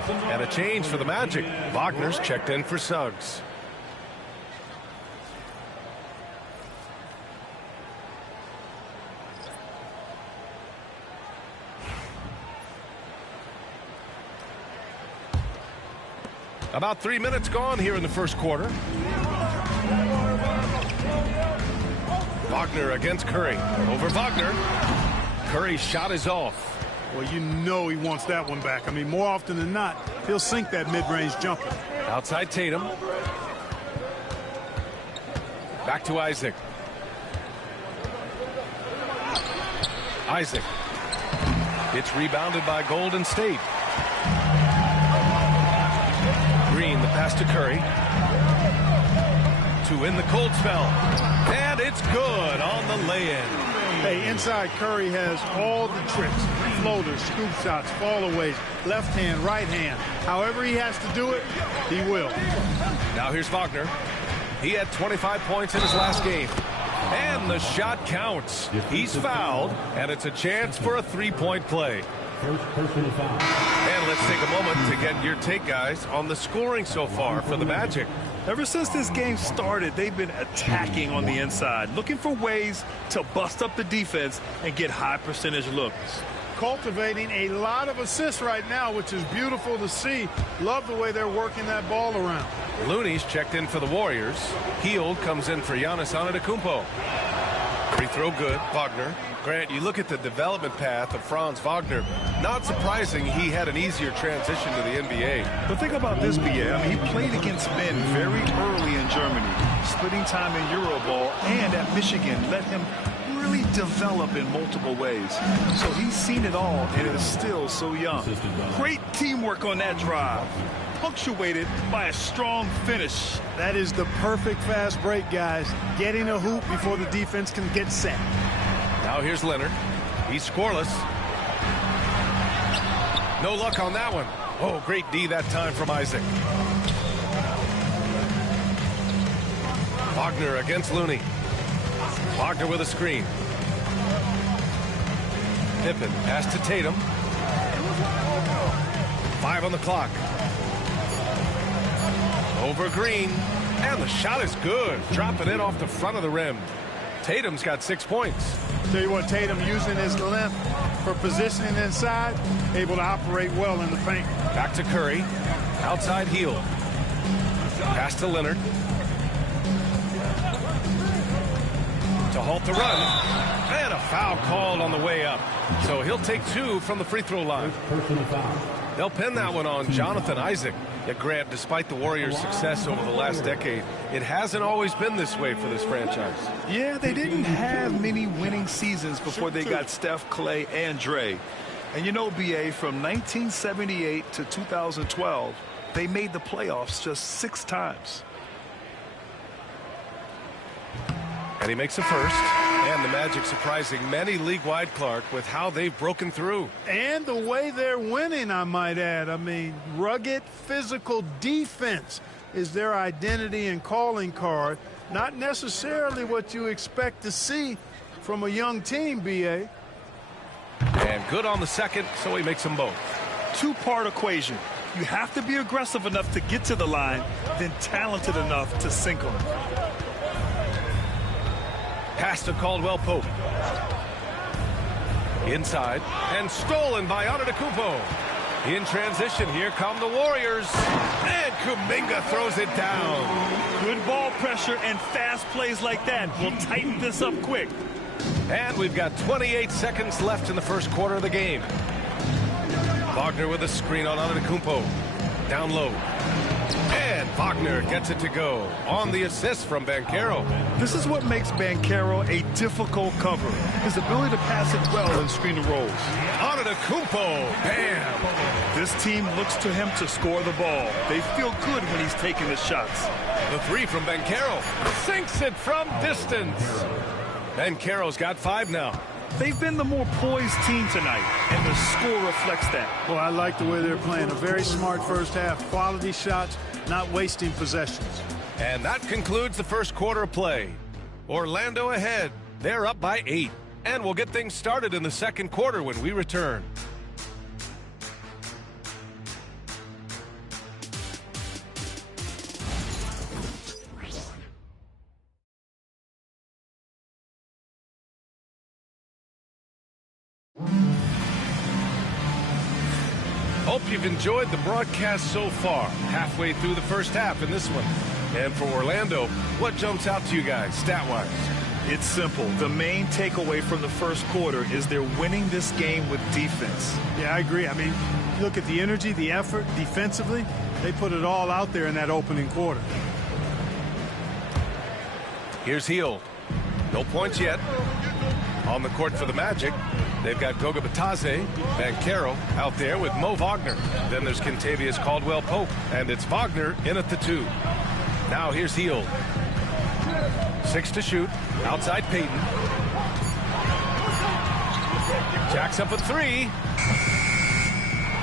And a change for the Magic. Wagner's checked in for Suggs. About 3 minutes gone here in the first quarter. Wagner against Curry. Over Wagner. Curry's shot is off. Well, you know he wants that one back. I mean, more often than not, he'll sink that mid-range jumper. Outside Tatum. Back to Isaac. Isaac. It's rebounded by Golden State. Green, the pass to Curry. To end the cold spell. And it's good on the lay-in. Hey, inside Curry has all the tricks. Floaters, scoop shots, fallaways, left hand, right hand. However he has to do it, he will. Now here's Wagner. He had 25 points in his last game. And the shot counts. He's fouled, and it's a chance for a three-point play. And let's take a moment to get your take, guys, on the scoring so far for the Magic. Ever since this game started, they've been attacking on the inside, looking for ways to bust up the defense and get high percentage looks. Cultivating a lot of assists right now, which is beautiful to see. Love the way they're working that ball around. Looney's checked in for the Warriors. Hield comes in for Giannis Antetokounmpo. Free throw good, Wagner. Grant, you look at the development path of Franz Wagner. Not surprising he had an easier transition to the NBA. But think about this, BA. I mean, he played against men very early in Germany, splitting time in Euroball, and at Michigan let him really develop in multiple ways. So he's seen it all and is still so young. Great teamwork on that drive, punctuated by a strong finish. That is the perfect fast break, guys. Getting a hoop before the defense can get set. Now here's Leonard. He's scoreless. No luck on that one. Oh, great D that time from Isaac. Wagner against Looney. Wagner with a screen. Pippen pass to Tatum. 5 on the clock. Over Green. And the shot is good. Dropping it off the front of the rim. Tatum's got 6 points. Tell you what, Tatum using his length for positioning inside, able to operate well in the paint. Back to Curry. Outside Hield. Pass to Leonard. To halt the run. And a foul called on the way up. So he'll take 2 from the free throw line. They'll pin that one on Jonathan Isaac. Yet, Grant, despite the Warriors' success over the last decade, it hasn't always been this way for this franchise. Yeah, they didn't have many winning seasons before they got Steph, Clay, and Dre. And you know, BA, from 1978 to 2012, they made the playoffs just 6 times. And he makes a first. And the Magic surprising many league-wide, Clark, with how they've broken through. And the way they're winning, I might add. I mean, rugged physical defense is their identity and calling card. Not necessarily what you expect to see from a young team, BA. And good on the second, so he makes them both. 2-part equation. You have to be aggressive enough to get to the line, then talented enough to sink them. Pass to Caldwell Pope. Inside, and stolen by Antetokounmpo. In transition, here come the Warriors. And Kuminga throws it down. Good ball pressure and fast plays like that will tighten this up quick. And we've got 28 seconds left in the first quarter of the game. Wagner with a screen on Antetokounmpo. Down low. And Wagner gets it to go on the assist from Banchero. This is what makes Banchero a difficult cover. His ability to pass it well and screen the rolls. Antetokounmpo, bam! This team looks to him to score the ball. They feel good when he's taking his shots. The 3 from Banchero. Sinks it from distance. Banchero's got 5 now. They've been the more poised team tonight, and the score reflects that. Well, I like the way they're playing. A very smart first half. Quality shots, not wasting possessions. And that concludes the first quarter of play. Orlando ahead. They're up by 8. And we'll get things started in the second quarter when we return. Hope you've enjoyed the broadcast so far. Halfway through the first half in this one. And for Orlando, what jumps out to you guys, stat-wise? It's simple. The main takeaway from the first quarter is they're winning this game with defense. Yeah, I agree. I mean, look at the energy, the effort defensively. They put it all out there in that opening quarter. Here's Hield. No points yet. On the court for the Magic, they've got Goga Bitadze, Banchero out there with Mo Wagner. Then there's Kentavious Caldwell-Pope, and it's Wagner in at the 2. Now here's Hield. 6 to shoot. Outside Payton. Jacks up a 3.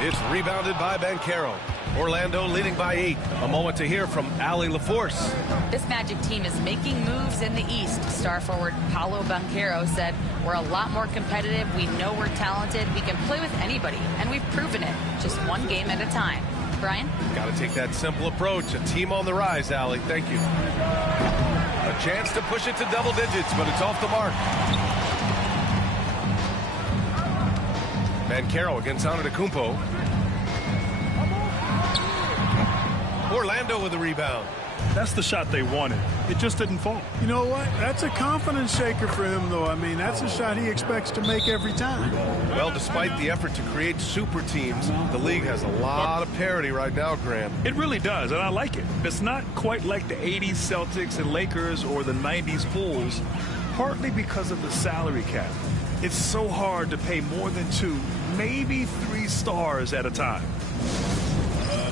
It's rebounded by Banchero. Orlando leading by 8. A moment to hear from Allie LaForce. This Magic team is making moves in the East. Star forward Paolo Banchero said, "We're a lot more competitive. We know we're talented. We can play with anybody, and we've proven it. Just one game at a time." Brian? Got to take that simple approach. A team on the rise, Allie. Thank you. A chance to push it to double digits, but it's off the mark. Banchero against Antetokounmpo. Orlando with the rebound. That's the shot they wanted. It just didn't fall. You know what? That's a confidence shaker for him, though. I mean, that's a shot he expects to make every time. Well, despite the effort to create super teams, the league has a lot of parity right now, Graham. It really does, and I like it. It's not quite like the 80s Celtics and Lakers or the 90s Bulls, partly because of the salary cap. It's so hard to pay more than 2, maybe 3 stars at a time.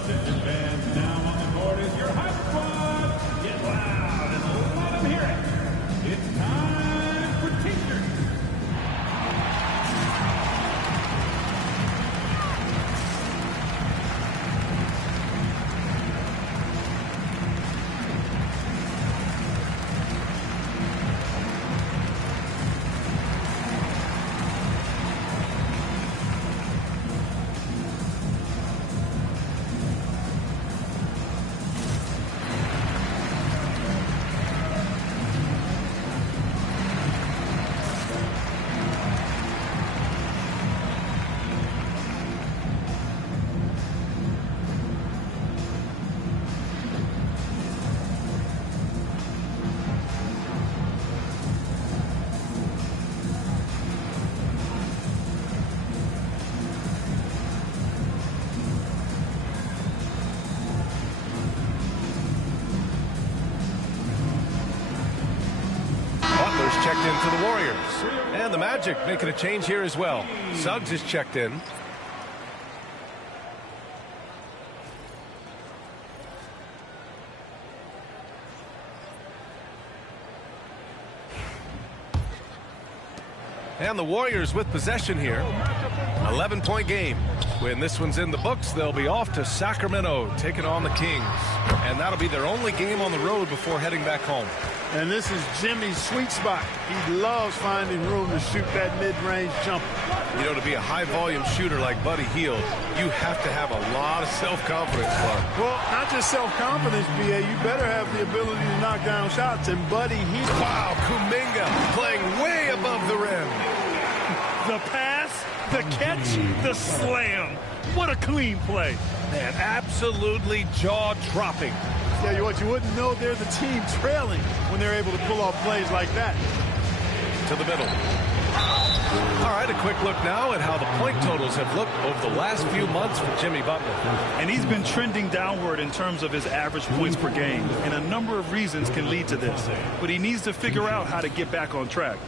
Attention fans, now on the court is your hype squad. Get loud and let them hear it. It's time for T-shirts. into the Warriors. And the Magic making a change here as well. Suggs is checked in. And the Warriors with possession here. 11-point game. When this one's in the books, they'll be off to Sacramento, taking on the Kings. And that'll be their only game on the road before heading back home. And this is Jimmy's sweet spot. He loves finding room to shoot that mid-range jumper. You know, to be a high-volume shooter like Buddy Hield, you have to have a lot of self-confidence, Clark. Well, not just self-confidence, B.A. You better have the ability to knock down shots. And Buddy Hield. Wow, Kuminga playing way above the rim. The pass, the catch, the slam. What a clean play. Man, absolutely jaw-dropping. Tell you what, you wouldn't know they're the team trailing when they're able to pull off plays like that. To the middle. All right, a quick look now at how the point totals have looked over the last few months for Jimmy Butler. And he's been trending downward in terms of his average points per game. And a number of reasons can lead to this. But he needs to figure out how to get back on track.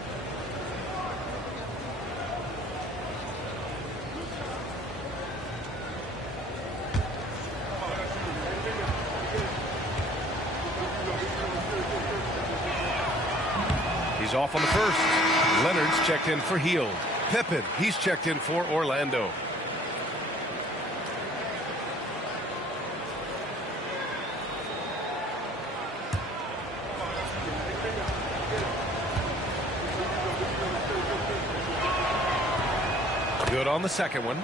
He's off on the first. Leonard's checked in for Hield. Pippen, he's checked in for Orlando. Good on the second one.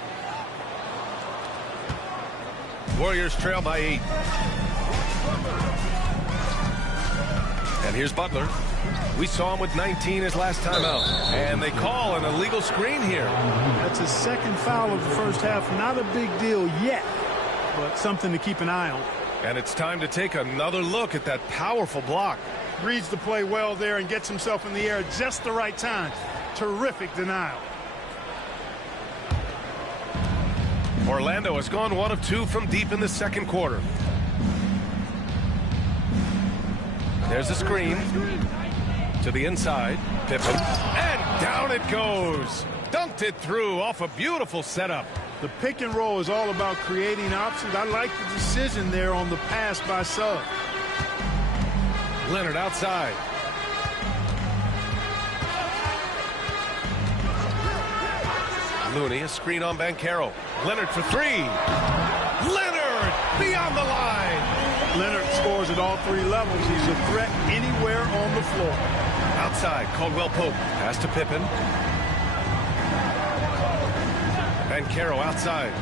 Warriors trail by 8. And here's Butler. We saw him with 19 his last time out. And they call an illegal screen here. That's his second foul of the first half. Not a big deal yet, but something to keep an eye on. And it's time to take another look at that powerful block. Reads the play well there and gets himself in the air at just the right time. Terrific denial. Orlando has gone 1 of 2 from deep in the second quarter. There's a screen. To the inside. Pippen. And down it goes. Dunked it through off a beautiful setup. The pick and roll is all about creating options. I like the decision there on the pass by Suggs. Leonard outside. Looney, a screen on Banchero. Leonard for 3. Leonard beyond the line. Leonard scores at all 3 levels. He's a threat anywhere on the floor. Outside, Caldwell Pope. Pass to Pippen. Banchero outside.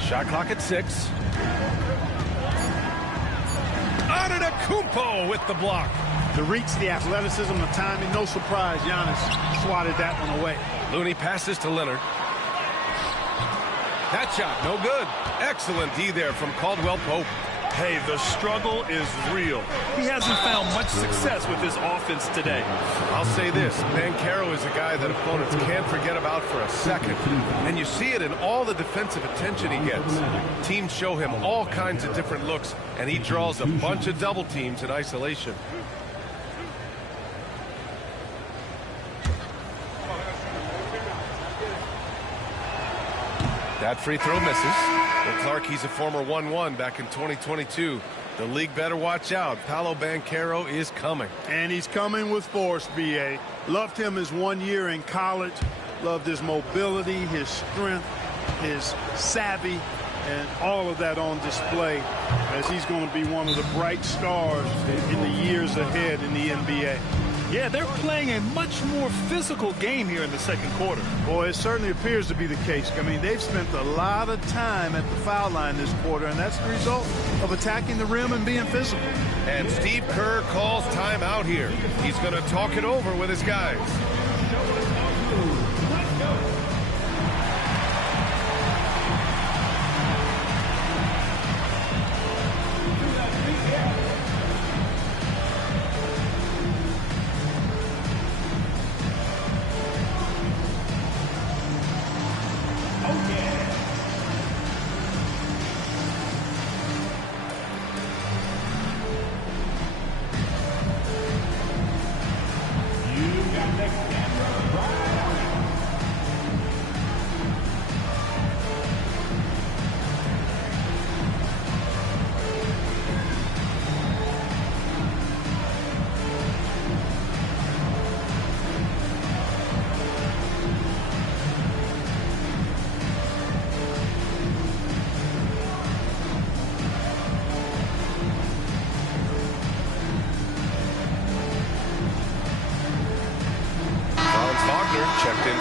Shot clock at 6. Antetokounmpo with the block. The reach, the athleticism, the timing, no surprise. Giannis swatted that one away. Looney passes to Leonard. That shot, no good. Excellent D there from Caldwell Pope. Hey, the struggle is real. He hasn't found much success with his offense today. I'll say this, Banchero is a guy that opponents can't forget about for a second. And you see it in all the defensive attention he gets. Teams show him all kinds of different looks, and he draws a bunch of double teams in isolation. That free throw misses. Well, Clark, he's a former 1-1 back in 2022. The league better watch out. Paolo Banchero is coming. And he's coming with force, B.A. Loved him his 1 year in college. Loved his mobility, his strength, his savvy, and all of that on display as he's going to be one of the bright stars in the years ahead in the NBA. Yeah, they're playing a much more physical game here in the second quarter. Boy, it certainly appears to be the case. I mean, they've spent a lot of time at the foul line this quarter, and that's the result of attacking the rim and being physical. And Steve Kerr calls timeout here. He's going to talk it over with his guys.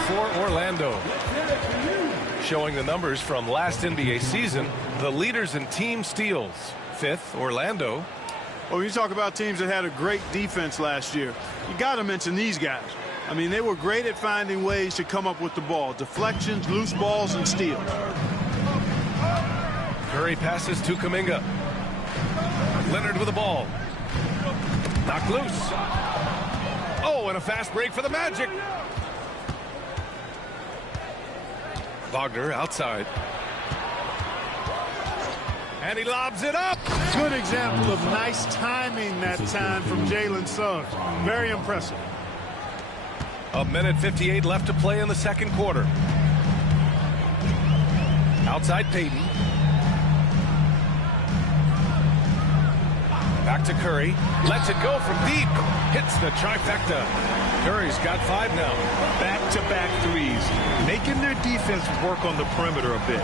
for Orlando. Showing the numbers from last NBA season, the leaders in team steals. 5th, Orlando. Well, when you talk about teams that had a great defense last year, you got to mention these guys. I mean, they were great at finding ways to come up with the ball. Deflections, loose balls, and steals. Curry passes to Kuminga. Leonard with the ball. Knocked loose. Oh, and a fast break for the Magic. Wagner outside. And he lobs it up. Good example of nice timing that time from Jalen Suggs. Very impressive. 1:58 left to play in the second quarter. Outside Payton. Back to Curry. Lets it go from deep. Hits the trifecta. Curry's got 5 now. Back-to-back threes, making their defense work on the perimeter a bit.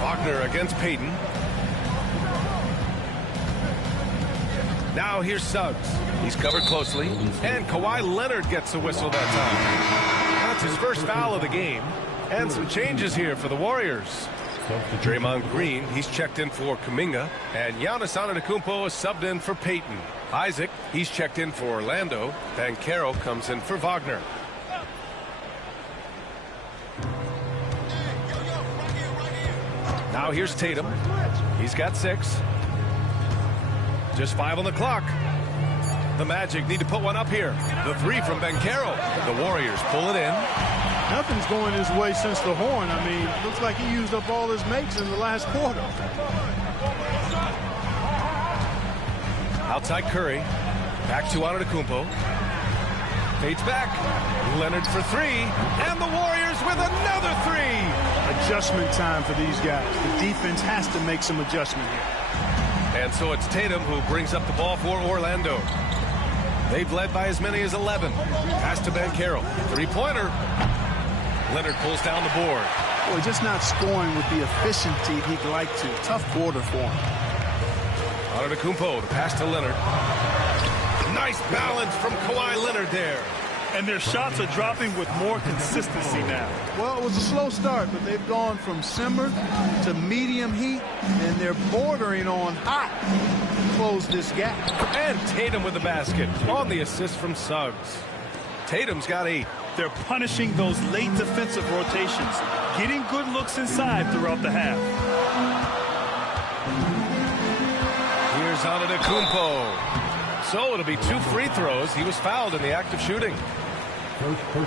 Wagner against Payton. Now here's Suggs. He's covered closely. And Kawhi Leonard gets the whistle that time. That's his first foul of the game. And some changes here for the Warriors. Draymond Green, he's checked in for Kuminga. And Giannis Antetokounmpo is subbed in for Payton. Isaac, he's checked in for Orlando. Banchero comes in for Wagner. Now here's Tatum. He's got 6. Just 5 on the clock. The Magic need to put one up here. The 3 from Banchero. The Warriors pull it in. Nothing's going his way since the horn. I mean, looks like he used up all his makes in the last quarter. Outside Curry. Back to Antetokounmpo. Fades back. Leonard for 3. And the Warriors with another 3. Adjustment time for these guys. The defense has to make some adjustment here. And so it's Tatum who brings up the ball for Orlando. They've led by as many as 11. Pass to Banchero. 3-pointer. Leonard pulls down the board. Boy, just not scoring with the efficiency he'd like to. Tough quarter for him. Antetokounmpo, the pass to Leonard. Nice balance from Kawhi Leonard there. And their shots are dropping with more consistency now. Well, it was a slow start, but they've gone from simmer to medium heat, and they're bordering on hot to close this gap. And Tatum with the basket on the assist from Suggs. Tatum's got 8. They're punishing those late defensive rotations, getting good looks inside throughout the half. Here's Antetokounmpo. So it'll be 2 free throws. He was fouled in the act of shooting.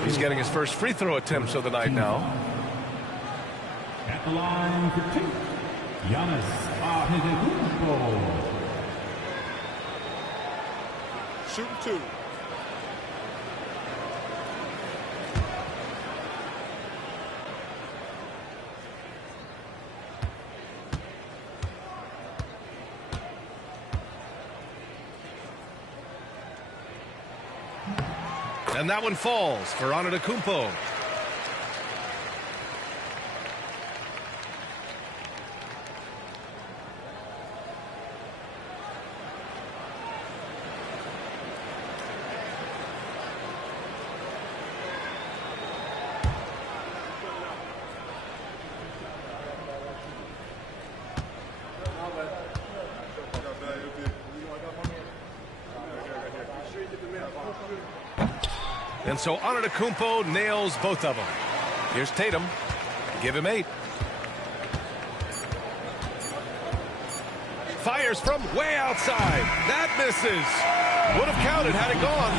He's getting his first free throw attempts of the night now. At the line for 2, Giannis Antetokounmpo. Shooting 2. And that one falls for Antetokounmpo. And so Antetokounmpo nails both of them. Here's Tatum. Give him 8. Fires from way outside. That misses. Would have counted had it gone.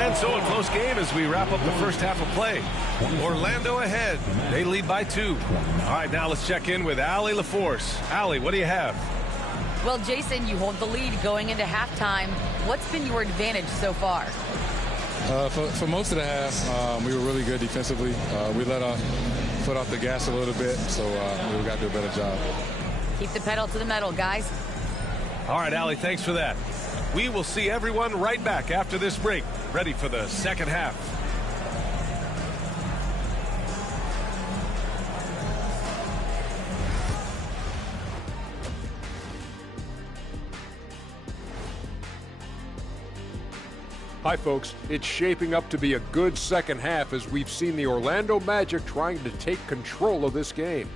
And so a close game as we wrap up the first half of play. Orlando ahead. They lead by 2. All right, now let's check in with Allie LaForce. Allie, what do you have? Well, Jason, you hold the lead going into halftime. What's been your advantage so far? For most of the half, we were really good defensively. We let our foot off the gas a little bit, so we got to do a better job. Keep the pedal to the metal, guys. All right, Allie, thanks for that. We will see everyone right back after this break, ready for the second half. Hi, folks. It's shaping up to be a good second half as we've seen the Orlando Magic trying to take control of this game.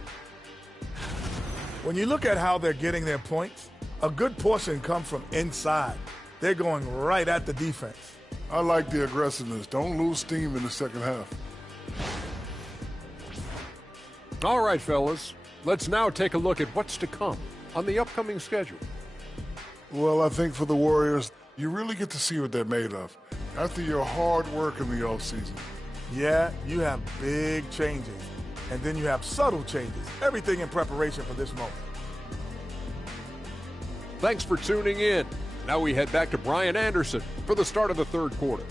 When you look at how they're getting their points, a good portion comes from inside. They're going right at the defense. I like the aggressiveness. Don't lose steam in the second half. All right, fellas. Let's now take a look at what's to come on the upcoming schedule. Well, I think for the Warriors, you really get to see what they're made of after your hard work in the offseason. Yeah, you have big changes, and then you have subtle changes. Everything in preparation for this moment. Thanks for tuning in. Now we head back to Brian Anderson for the start of the third quarter.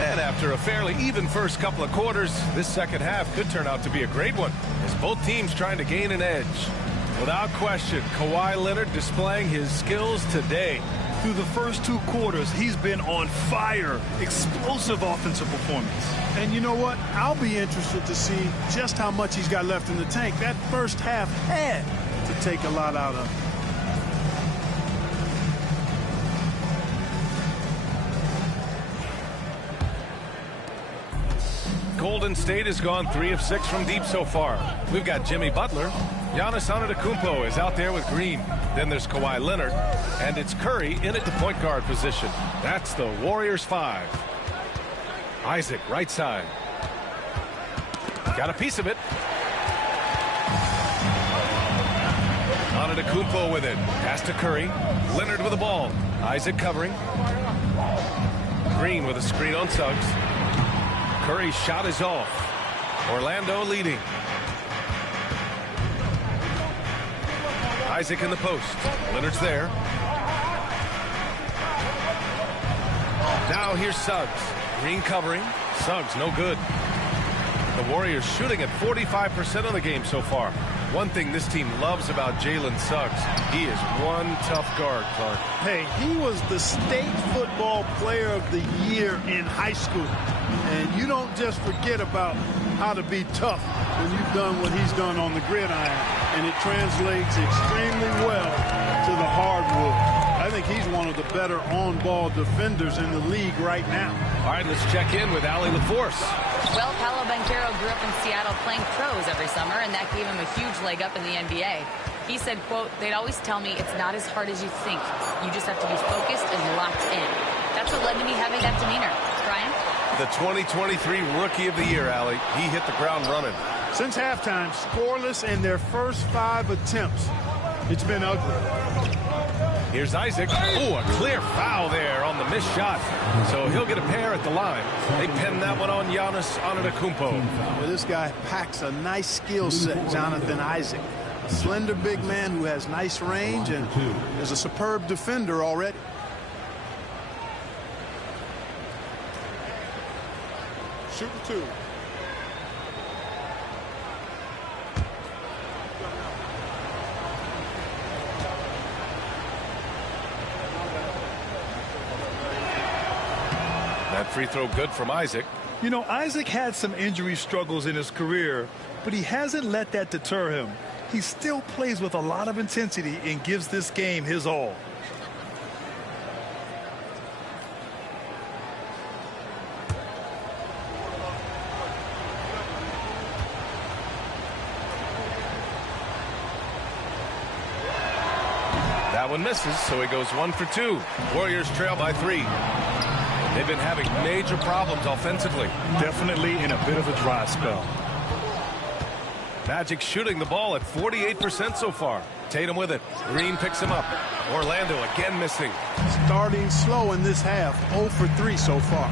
And after a fairly even first couple of quarters, this second half could turn out to be a great one, as both teams trying to gain an edge. Without question, Kawhi Leonard displaying his skills today. Through the first 2 quarters, he's been on fire. Explosive offensive performance. And you know what? I'll be interested to see just how much he's got left in the tank. That first half had to take a lot out of him. Golden State has gone 3 of 6 from deep so far. We've got Jimmy Butler. Giannis Antetokounmpo is out there with Green. Then there's Kawhi Leonard. And it's Curry in at the point guard position. That's the Warriors 5. Isaac, right side. Got a piece of it. Antetokounmpo with it. Pass to Curry. Leonard with the ball. Isaac covering. Green with a screen on Suggs. Curry's shot is off. Orlando leading. Isaac in the post. Leonard's there. Now here's Suggs. Green covering. Suggs no good. The Warriors shooting at 45% of the game so far. One thing this team loves about Jalen Suggs, he is one tough guard, Clark. Hey, he was the state football player of the year in high school. And you don't just forget about how to be tough when you've done what he's done on the gridiron. And it translates extremely well to the hardwood. I think he's one of the better on-ball defenders in the league right now. All right, let's check in with Allie LaForce. Well, Paolo Banchero grew up in Seattle playing pros every summer, and that gave him a huge leg up in the NBA. He said, quote, "They'd always tell me it's not as hard as you think. You just have to be focused and locked in." That's what led to me having that demeanor. Brian? The 2023 Rookie of the Year, Allie. He hit the ground running. Since halftime, scoreless in their first 5 attempts. It's been ugly. Here's Isaac. Oh, a clear foul there on the missed shot. So he'll get a pair at the line. They pin that one on Giannis Antetokounmpo. Well, this guy packs a nice skill set, Jonathan Isaac. A slender big man who has nice range and is a superb defender already. Shoot the 2. That free throw good from Isaac. You know, Isaac had some injury struggles in his career, but he hasn't let that deter him. He still plays with a lot of intensity and gives this game his all. That one misses, so he goes 1 for 2. Warriors trail by 3. They've been having major problems offensively. Definitely in a bit of a dry spell. Magic shooting the ball at 48% so far. Tatum with it. Green picks him up. Orlando again missing. Starting slow in this half. 0 for 3 so far.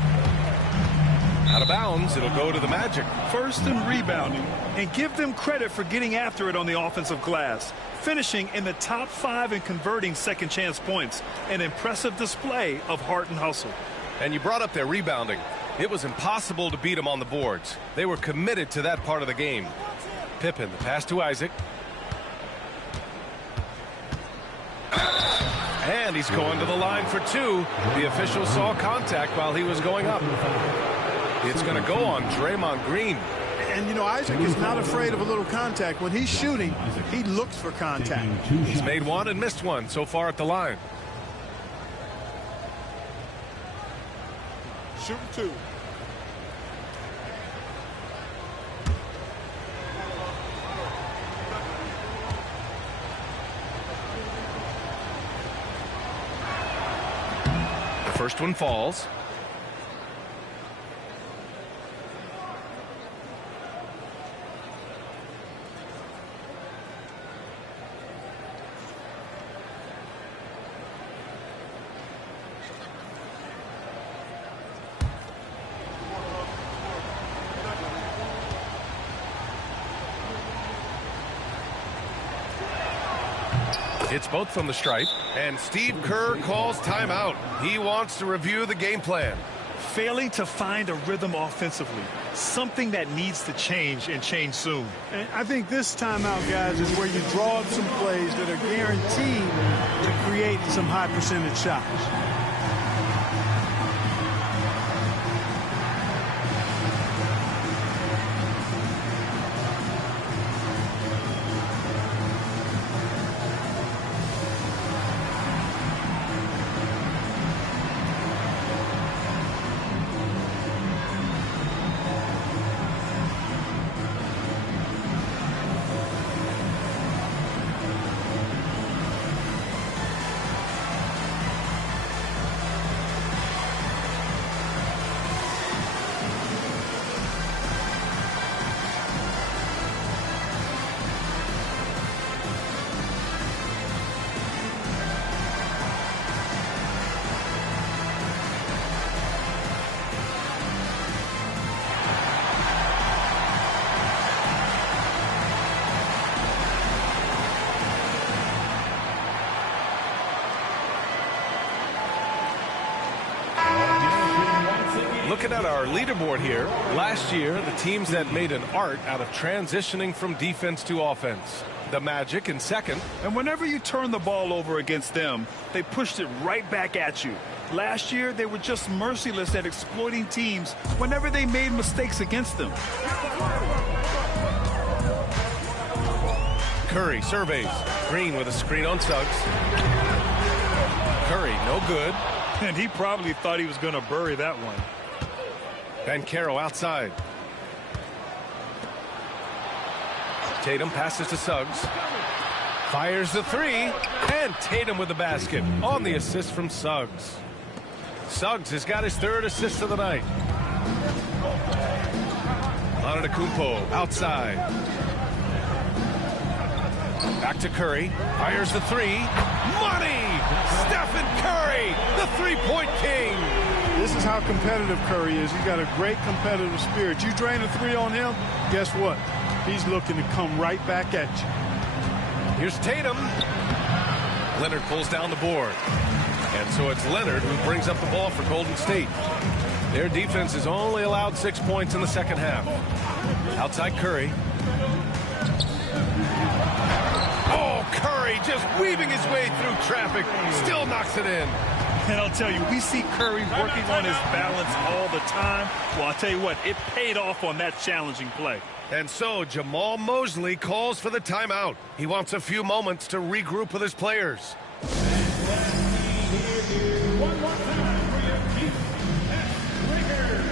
Out of bounds, it'll go to the Magic. First and rebounding, and give them credit for getting after it on the offensive glass. Finishing in the top 5 and converting second chance points. An impressive display of heart and hustle. And you brought up their rebounding. It was impossible to beat them on the boards. They were committed to that part of the game. Pippen, the pass to Isaac. And he's going to the line for two. The official saw contact while he was going up. It's going to go on Draymond Green. And, you know, Isaac is not afraid of a little contact. When he's shooting, he looks for contact. He's made one and missed one so far at the line. Shoot two. The first one falls. It's both from the stripe. And Steve Kerr calls timeout. He wants to review the game plan. Failing to find a rhythm offensively. Something that needs to change and change soon. And I think this timeout, guys, is where you draw up some plays that are guaranteed to create some high percentage shots. Looking at our leaderboard here, last year, the teams that made an art out of transitioning from defense to offense. The Magic in second. And whenever you turn the ball over against them, they pushed it right back at you. Last year, they were just merciless at exploiting teams whenever they made mistakes against them. Curry surveys. Green with a screen on Suggs. Curry, no good. And he probably thought he was going to bury that one. Banchero outside. Tatum passes to Suggs. Fires the three. And Tatum with the basket on the assist from Suggs. Suggs has got his third assist of the night. Antetokounmpo outside. Back to Curry. Fires the three. Money! Stephen Curry, the three-point king. This is how competitive Curry is. He's got a great competitive spirit. You drain a three on him, guess what? He's looking to come right back at you. Here's Tatum. Leonard pulls down the board. And so it's Leonard who brings up the ball for Golden State. Their defense has only allowed 6 points in the second half. Outside Curry. Oh, Curry just weaving his way through traffic. Still knocks it in. And I'll tell you, we see Curry working on his balance all the time. Well, I'll tell you what, it paid off on that challenging play. And so Jamal Mosley calls for the timeout. He wants a few moments to regroup with his players. One more time for your Chief Lakers.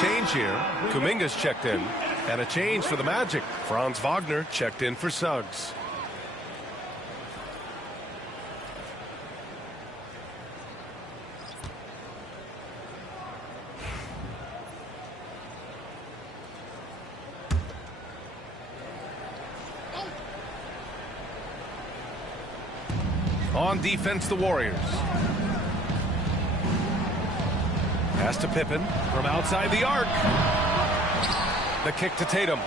change here. Kuminga's checked in. And a change for the Magic. Franz Wagner checked in for Suggs. On defense, the Warriors. Pass to Pippen from outside the arc. The kick to Tatum.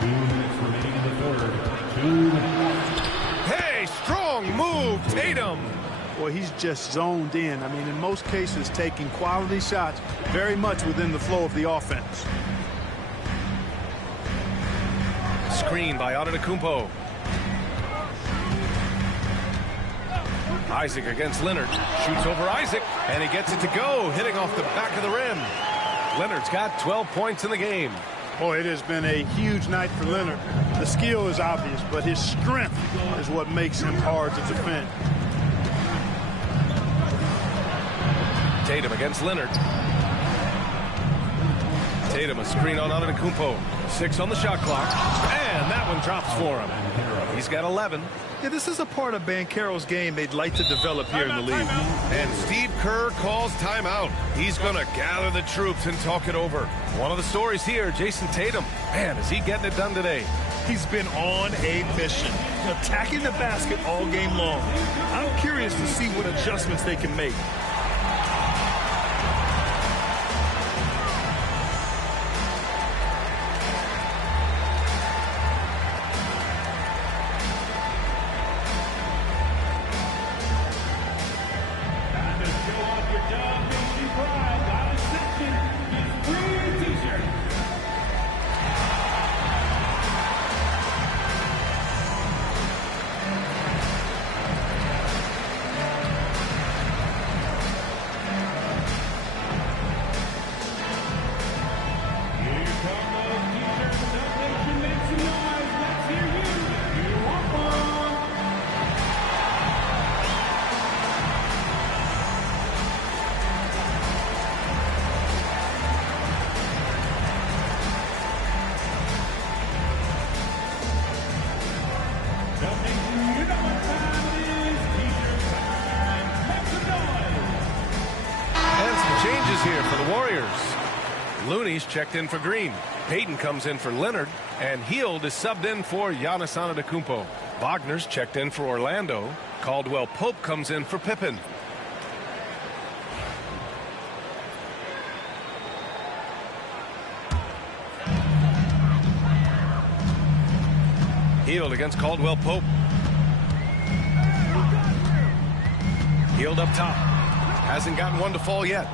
2 minutes remaining in the third. 2 minutes. Hey, strong move, Tatum. Well, he's just zoned in. I mean, in most cases, taking quality shots very much within the flow of the offense. Screen by Antetokounmpo. Isaac against Leonard. Shoots over Isaac, and he gets it to go, hitting off the back of the rim. Leonard's got 12 points in the game. Oh, it has been a huge night for Leonard. The skill is obvious, but his strength is what makes him hard to defend. Tatum against Leonard. Tatum a screen on Antetokounmpo. 6 on the shot clock, and that one drops for him. He's got 11. Yeah, this is a part of Banchero's game they'd like to develop here in the league. And Steve Kerr calls timeout. He's going to gather the troops and talk it over. One of the stories here, Jason Tatum. Man, is he getting it done today? He's been on a mission, attacking the basket all game long. I'm curious to see what adjustments they can make. Here for the Warriors. Looney's checked in for Green. Payton comes in for Leonard, and Hield is subbed in for Giannis Antetokounmpo. Wagner's checked in for Orlando. Caldwell Pope comes in for Pippen. Hield against Caldwell Pope. Hield up top. Hasn't gotten one to fall yet.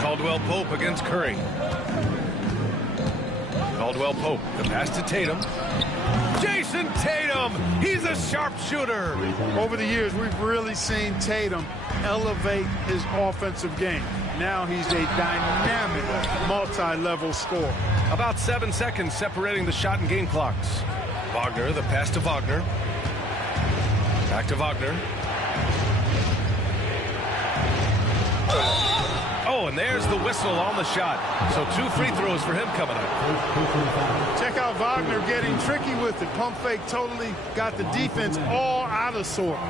Caldwell Pope against Curry. Caldwell Pope, the pass to Tatum. Jason Tatum, he's a sharpshooter. Over the years, we've really seen Tatum elevate his offensive game. Now he's a dynamic, multi-level scorer. About 7 seconds separating the shot and game clocks. Wagner, the pass to Wagner. Back to Wagner. Oh, and there's the whistle on the shot. So 2 free throws for him coming up. Check out Wagner getting tricky with it. Pump fake totally got the defense all out of sorts.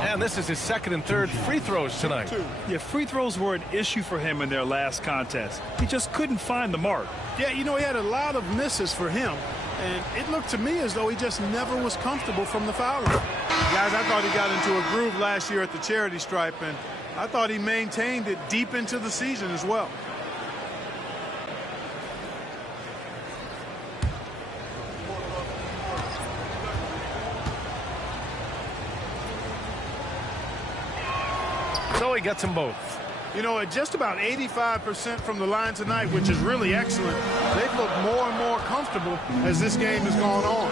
And this is his 2nd and 3rd free throws tonight. Yeah, free throws were an issue for him in their last contest. He just couldn't find the mark. Yeah, you know, he had a lot of misses for him. And it looked to me as though he just never was comfortable from the foul line. Guys, I thought he got into a groove last year at the charity stripe, and I thought he maintained it deep into the season as well. So he gets them both. You know, at just about 85% from the line tonight, which is really excellent, they've looked more and more comfortable as this game has gone on.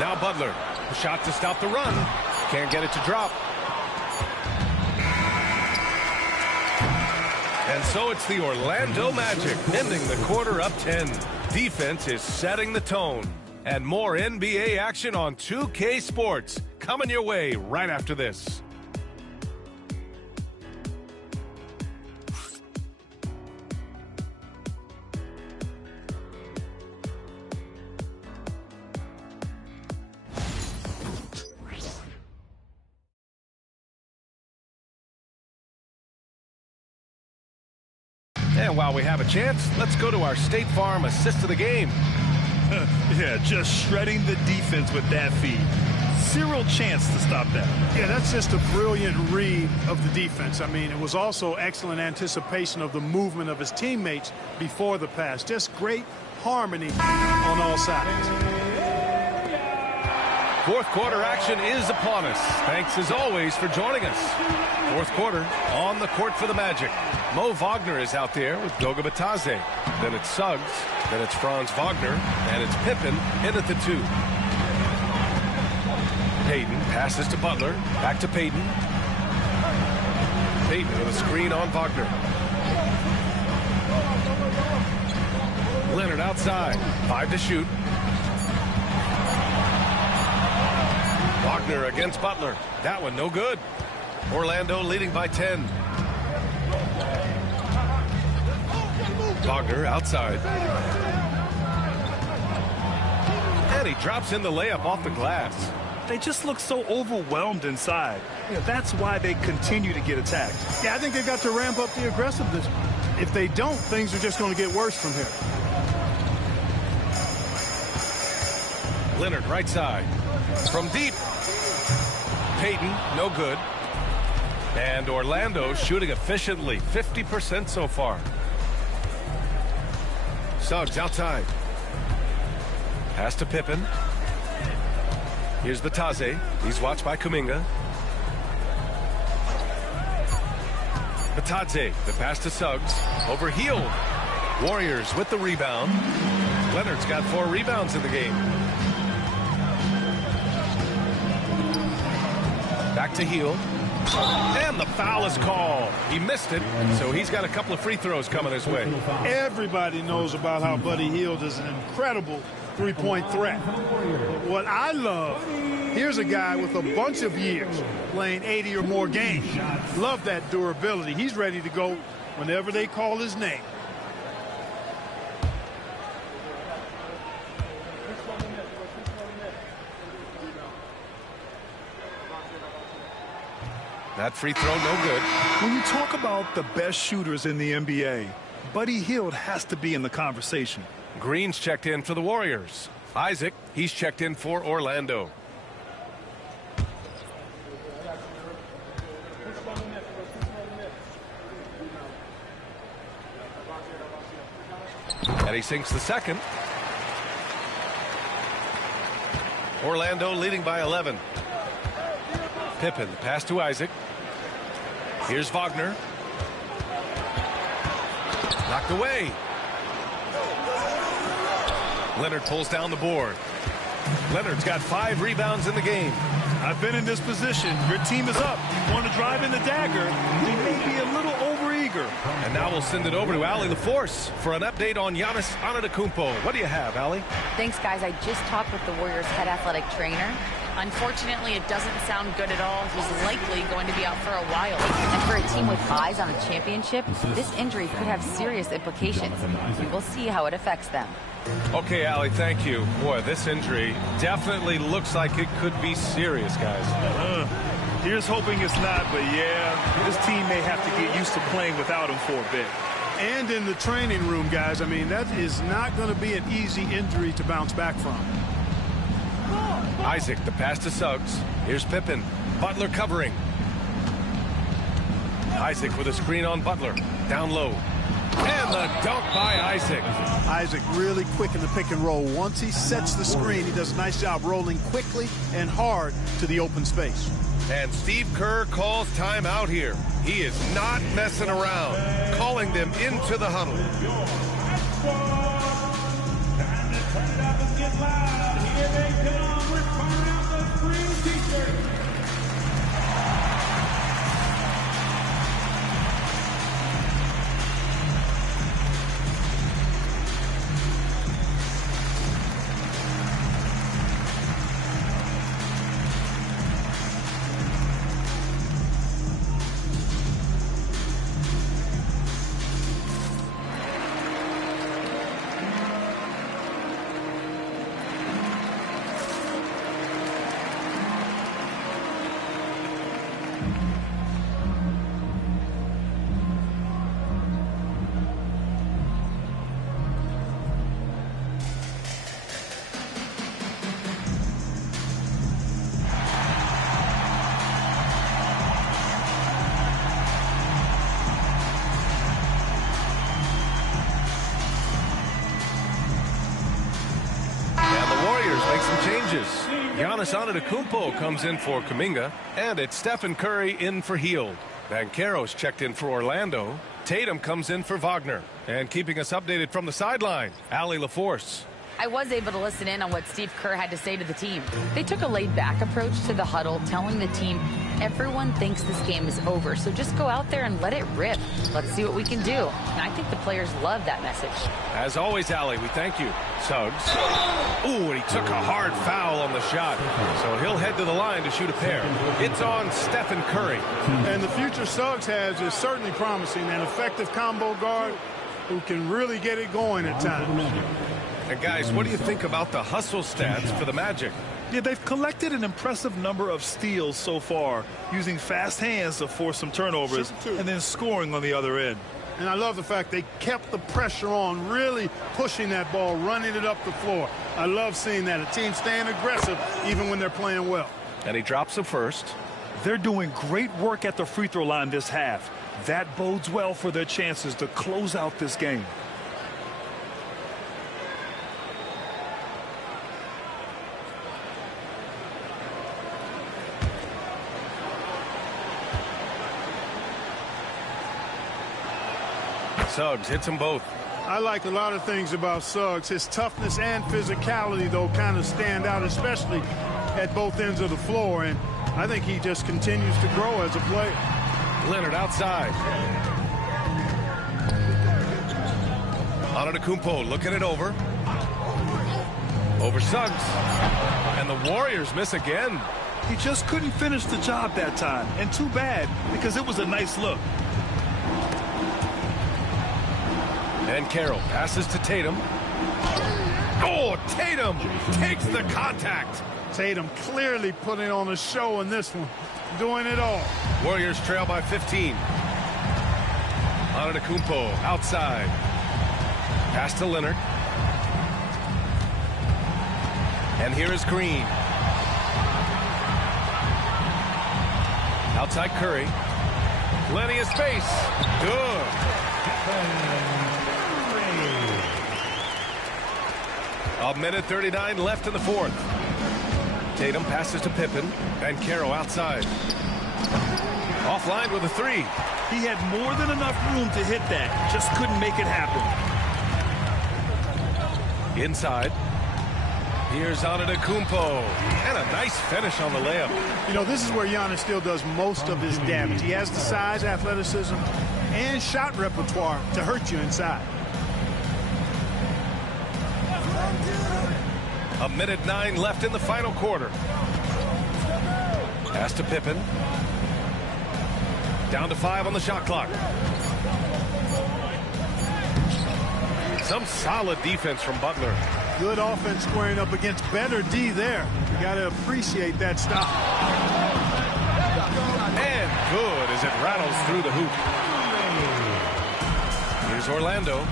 Now Butler, a shot to stop the run. Can't get it to drop. And so it's the Orlando Magic ending the quarter up 10. Defense is setting the tone. And more NBA action on 2K Sports coming your way right after this. And while we have a chance, let's go to our State Farm assist of the game. Yeah, just shredding the defense with that feed. Zero chance to stop that. Yeah, that's just a brilliant read of the defense. I mean, it was also excellent anticipation of the movement of his teammates before the pass. Just great harmony on all sides. Fourth quarter action is upon us. Thanks as always for joining us. Fourth quarter on the court for the Magic. Mo Wagner is out there with Goga Bitadze. Then it's Suggs. Then it's Franz Wagner. And it's Pippen in at the 2. Payton passes to Butler. Back to Payton. Payton with a screen on Wagner. Leonard outside. 5 to shoot. Wagner against Butler. That one no good. Orlando leading by 10. Wagner outside. And he drops in the layup off the glass. They just look so overwhelmed inside. You know, that's why they continue to get attacked. Yeah, I think they've got to ramp up the aggressiveness. If they don't, things are just going to get worse from here. Leonard right side. From deep. Payton, no good. And Orlando shooting efficiently. 50% so far. Suggs outside. Pass to Pippen. Here's Bitadze. He's watched by Kuminga. Bitadze, the pass to Suggs. Overhealed. Warriors with the rebound. Leonard's got 4 rebounds in the game. Back to Hield. And the foul is called. He missed it, so he's got a couple of free throws coming his way. Everybody knows about how Buddy Hield is an incredible three-point threat. But what I love, here's a guy with a bunch of years playing 80 or more games. Love that durability. He's ready to go whenever they call his name. That free throw no good. When you talk about the best shooters in the NBA, Buddy Hield has to be in the conversation. Green's checked in for the Warriors. Isaac, he's checked in for Orlando. And he sinks the second. Orlando leading by 11. Pippen, the pass to Isaac. Here's Wagner. Knocked away. Leonard pulls down the board. Leonard's got 5 rebounds in the game. I've been in this position. Your team is up. You want to drive in the dagger. You may be a little overeager. And now we'll send it over to Allie LaForce for an update on Giannis Antetokounmpo. What do you have, Allie? Thanks, guys. I just talked with the Warriors' head athletic trainer. Unfortunately, it doesn't sound good at all. He's likely going to be out for a while. And for a team with eyes on a championship, this injury could have serious implications. We will see how it affects them. Okay, Allie, thank you. Boy, this injury definitely looks like it could be serious, guys. Here's hoping it's not, but yeah, this team may have to get used to playing without him for a bit. And in the training room, guys, I mean, that is not going to be an easy injury to bounce back from. Isaac, the pass to Suggs. Here's Pippen. Butler covering. Isaac with a screen on Butler. Down low. And the dunk by Isaac. Isaac really quick in the pick and roll. Once he sets the screen, he does a nice job rolling quickly and hard to the open space. And Steve Kerr calls timeout here. He is not messing around. Calling them into the huddle. Time to turn it up and get loud. Here they come. We're firing out the green t-shirt. changes. Giannis Antetokounmpo comes in for Kuminga, and it's Stephen Curry in for Hield. Banchero's checked in for Orlando. Tatum comes in for Wagner. And keeping us updated from the sideline, Allie LaForce. I was able to listen in on what Steve Kerr had to say to the team. They took a laid-back approach to the huddle, telling the team, everyone thinks this game is over, so just go out there and let it rip. Let's see what we can do. And I think the players love that message. As always, Allie, we thank you. Suggs. Ooh, and he took a hard foul on the shot. So he'll head to the line to shoot a pair. It's on Stephen Curry. And the future Suggs has is certainly promising. An effective combo guard who can really get it going at times. And guys, what do you think about the hustle stats for the Magic? Yeah, they've collected an impressive number of steals so far, using fast hands to force some turnovers and then scoring on the other end. And I love the fact they kept the pressure on, really pushing that ball, running it up the floor. I love seeing that. A team staying aggressive even when they're playing well. And he drops the first. They're doing great work at the free throw line this half. That bodes well for their chances to close out this game. Suggs hits them both. I like a lot of things about Suggs. His toughness and physicality, though, kind of stand out, especially at both ends of the floor. And I think he just continues to grow as a player. Leonard outside. Antetokounmpo looking it over. Over Suggs. And the Warriors miss again. He just couldn't finish the job that time. And too bad, because it was a nice look. And Carroll passes to Tatum. Oh, Tatum takes the contact. Tatum clearly putting on a show in this one, doing it all. Warriors trail by 15. Antetokounmpo outside. Pass to Leonard. And here is Green. Outside Curry. Plenty of space. Good. A minute 39 left in the fourth. Tatum passes to Pippen. Banchero outside. Offline with a three. He had more than enough room to hit that. Just couldn't make it happen. Inside. Here's Antetokounmpo. And a nice finish on the layup. You know, this is where Giannis still does most of his damage. He has the size, athleticism, and shot repertoire to hurt you inside. A minute 9 left in the final quarter. Pass to Pippen. Down to 5 on the shot clock. Some solid defense from Butler. Good offense squaring up against better D there. You got to appreciate that stop. And good as it rattles through the hoop. Here's Orlando.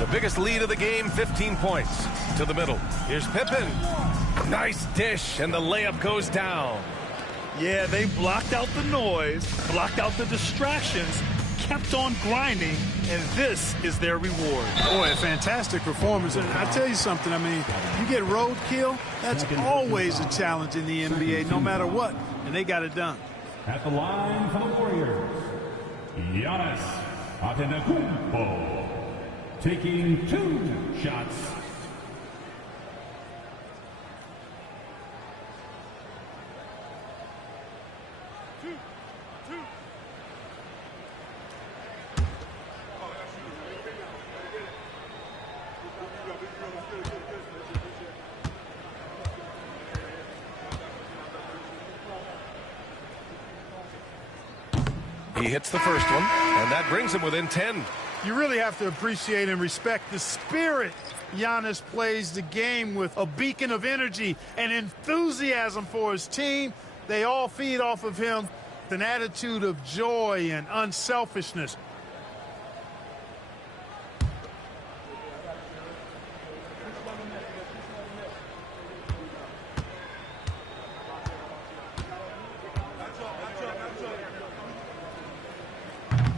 The biggest lead of the game, 15 points. To the middle. Here's Pippen. Nice dish, and the layup goes down. Yeah, they blocked out the noise, blocked out the distractions, kept on grinding, and this is their reward. Boy, a fantastic performance. And I tell you something, I mean, you get roadkill, that's always a challenge in the NBA, no matter what. And they got it done. At the line for the Warriors, Giannis Antetokounmpo, taking 2 shots. He hits the first one, and that brings him within 10. You really have to appreciate and respect the spirit Giannis plays the game with. A beacon of energy and enthusiasm for his team. They all feed off of him with an attitude of joy and unselfishness.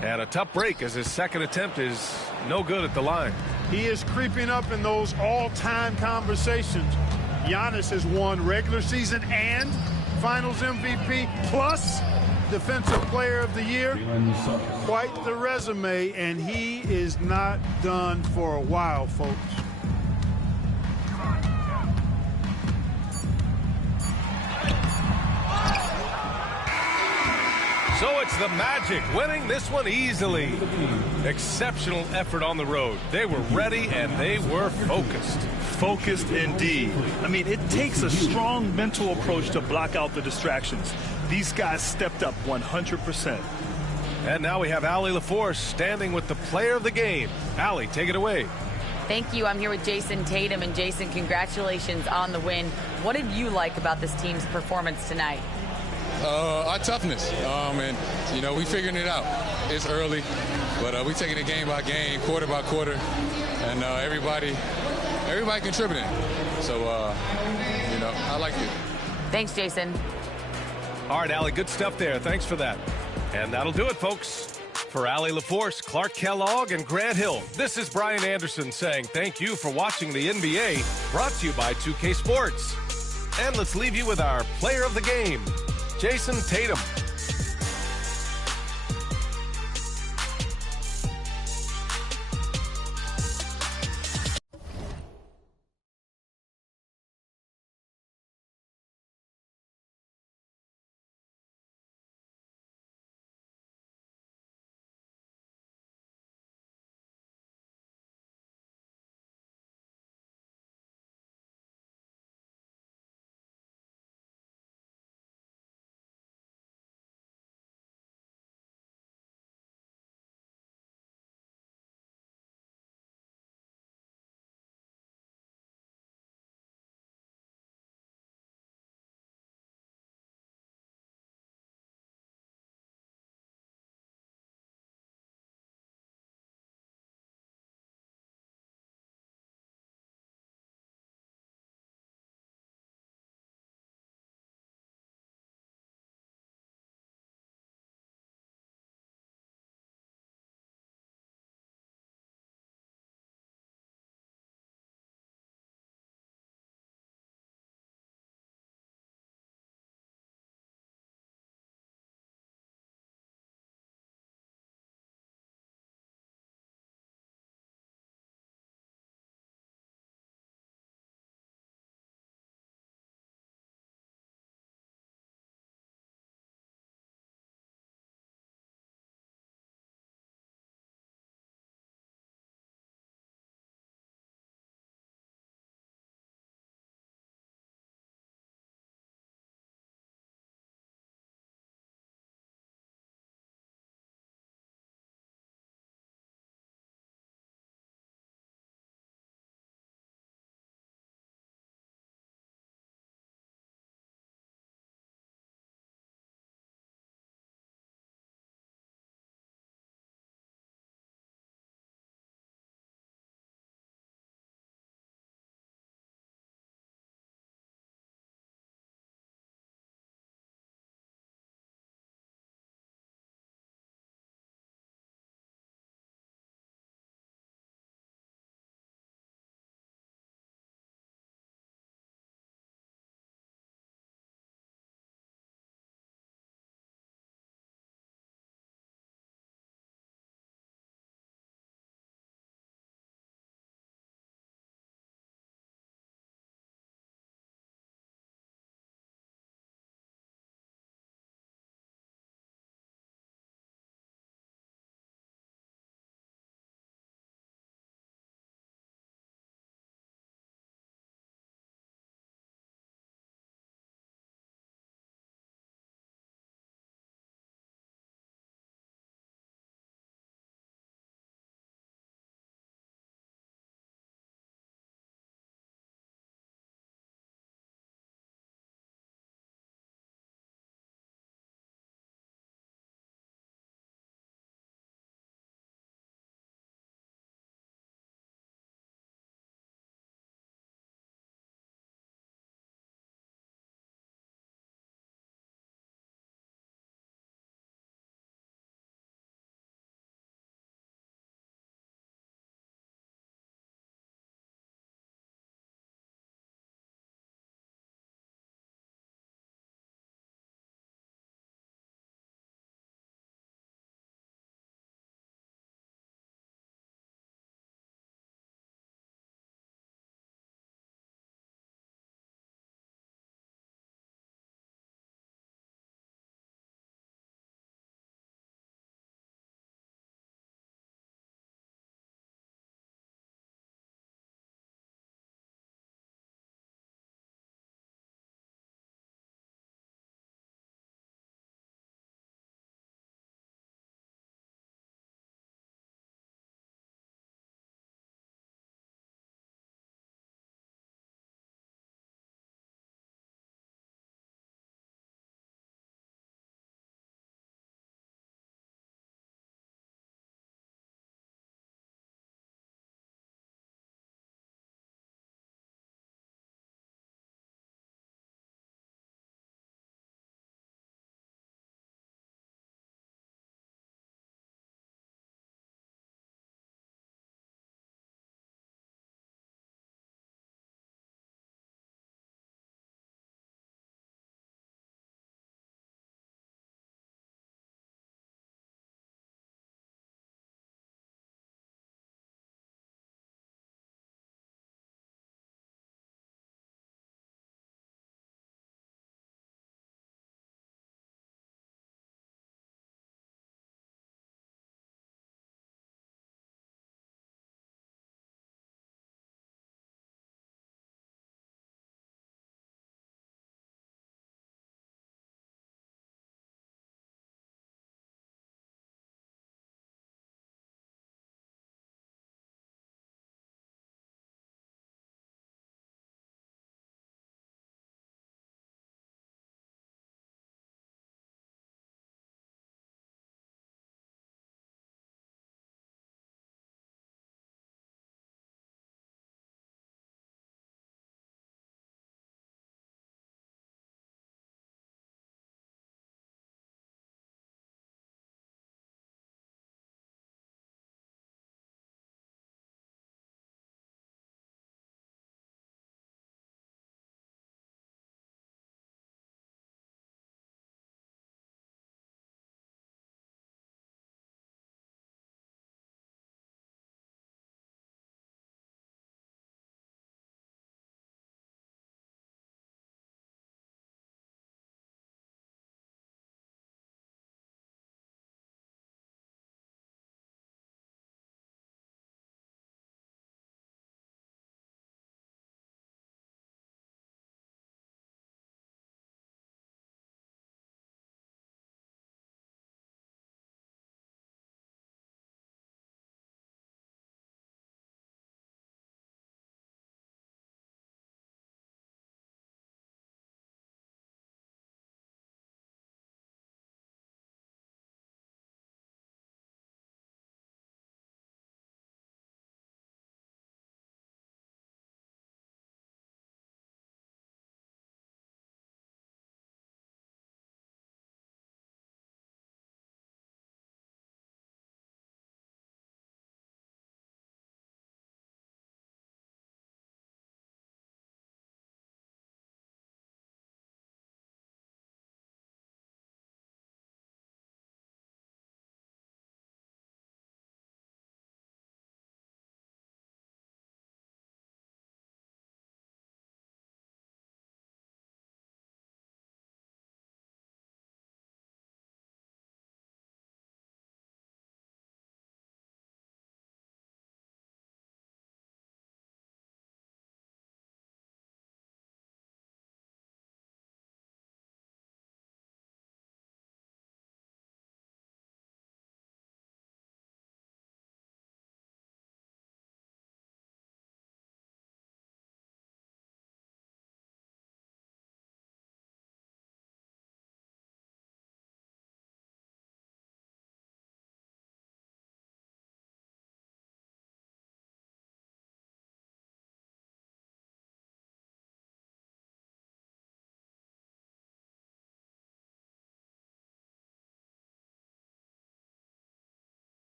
And a tough break as his second attempt is no good at the line. He is creeping up in those all-time conversations. Giannis has won regular season and Finals MVP plus Defensive Player of the Year. Quite the resume, and he is not done for a while, folks. So it's the Magic winning this one easily. Exceptional effort on the road. They were ready and they were focused. Focused indeed. I mean, it takes a strong mental approach to block out the distractions. These guys stepped up 100%. And now we have Allie LaForce standing with the player of the game. Allie, take it away. Thank you. I'm here with Jason Tatum. And Jason, congratulations on the win. What did you like about this team's performance tonight? Our toughness. And, you know, we figuring it out. It's early, but we taking it game by game, quarter by quarter. And everybody contributing. So, you know, I like it. Thanks, Jason. All right, Allie, good stuff there. Thanks for that. And that'll do it, folks. For Allie LaForce, Clark Kellogg, and Grant Hill, this is Brian Anderson saying thank you for watching the NBA, brought to you by 2K Sports. And let's leave you with our player of the game, Jason Tatum.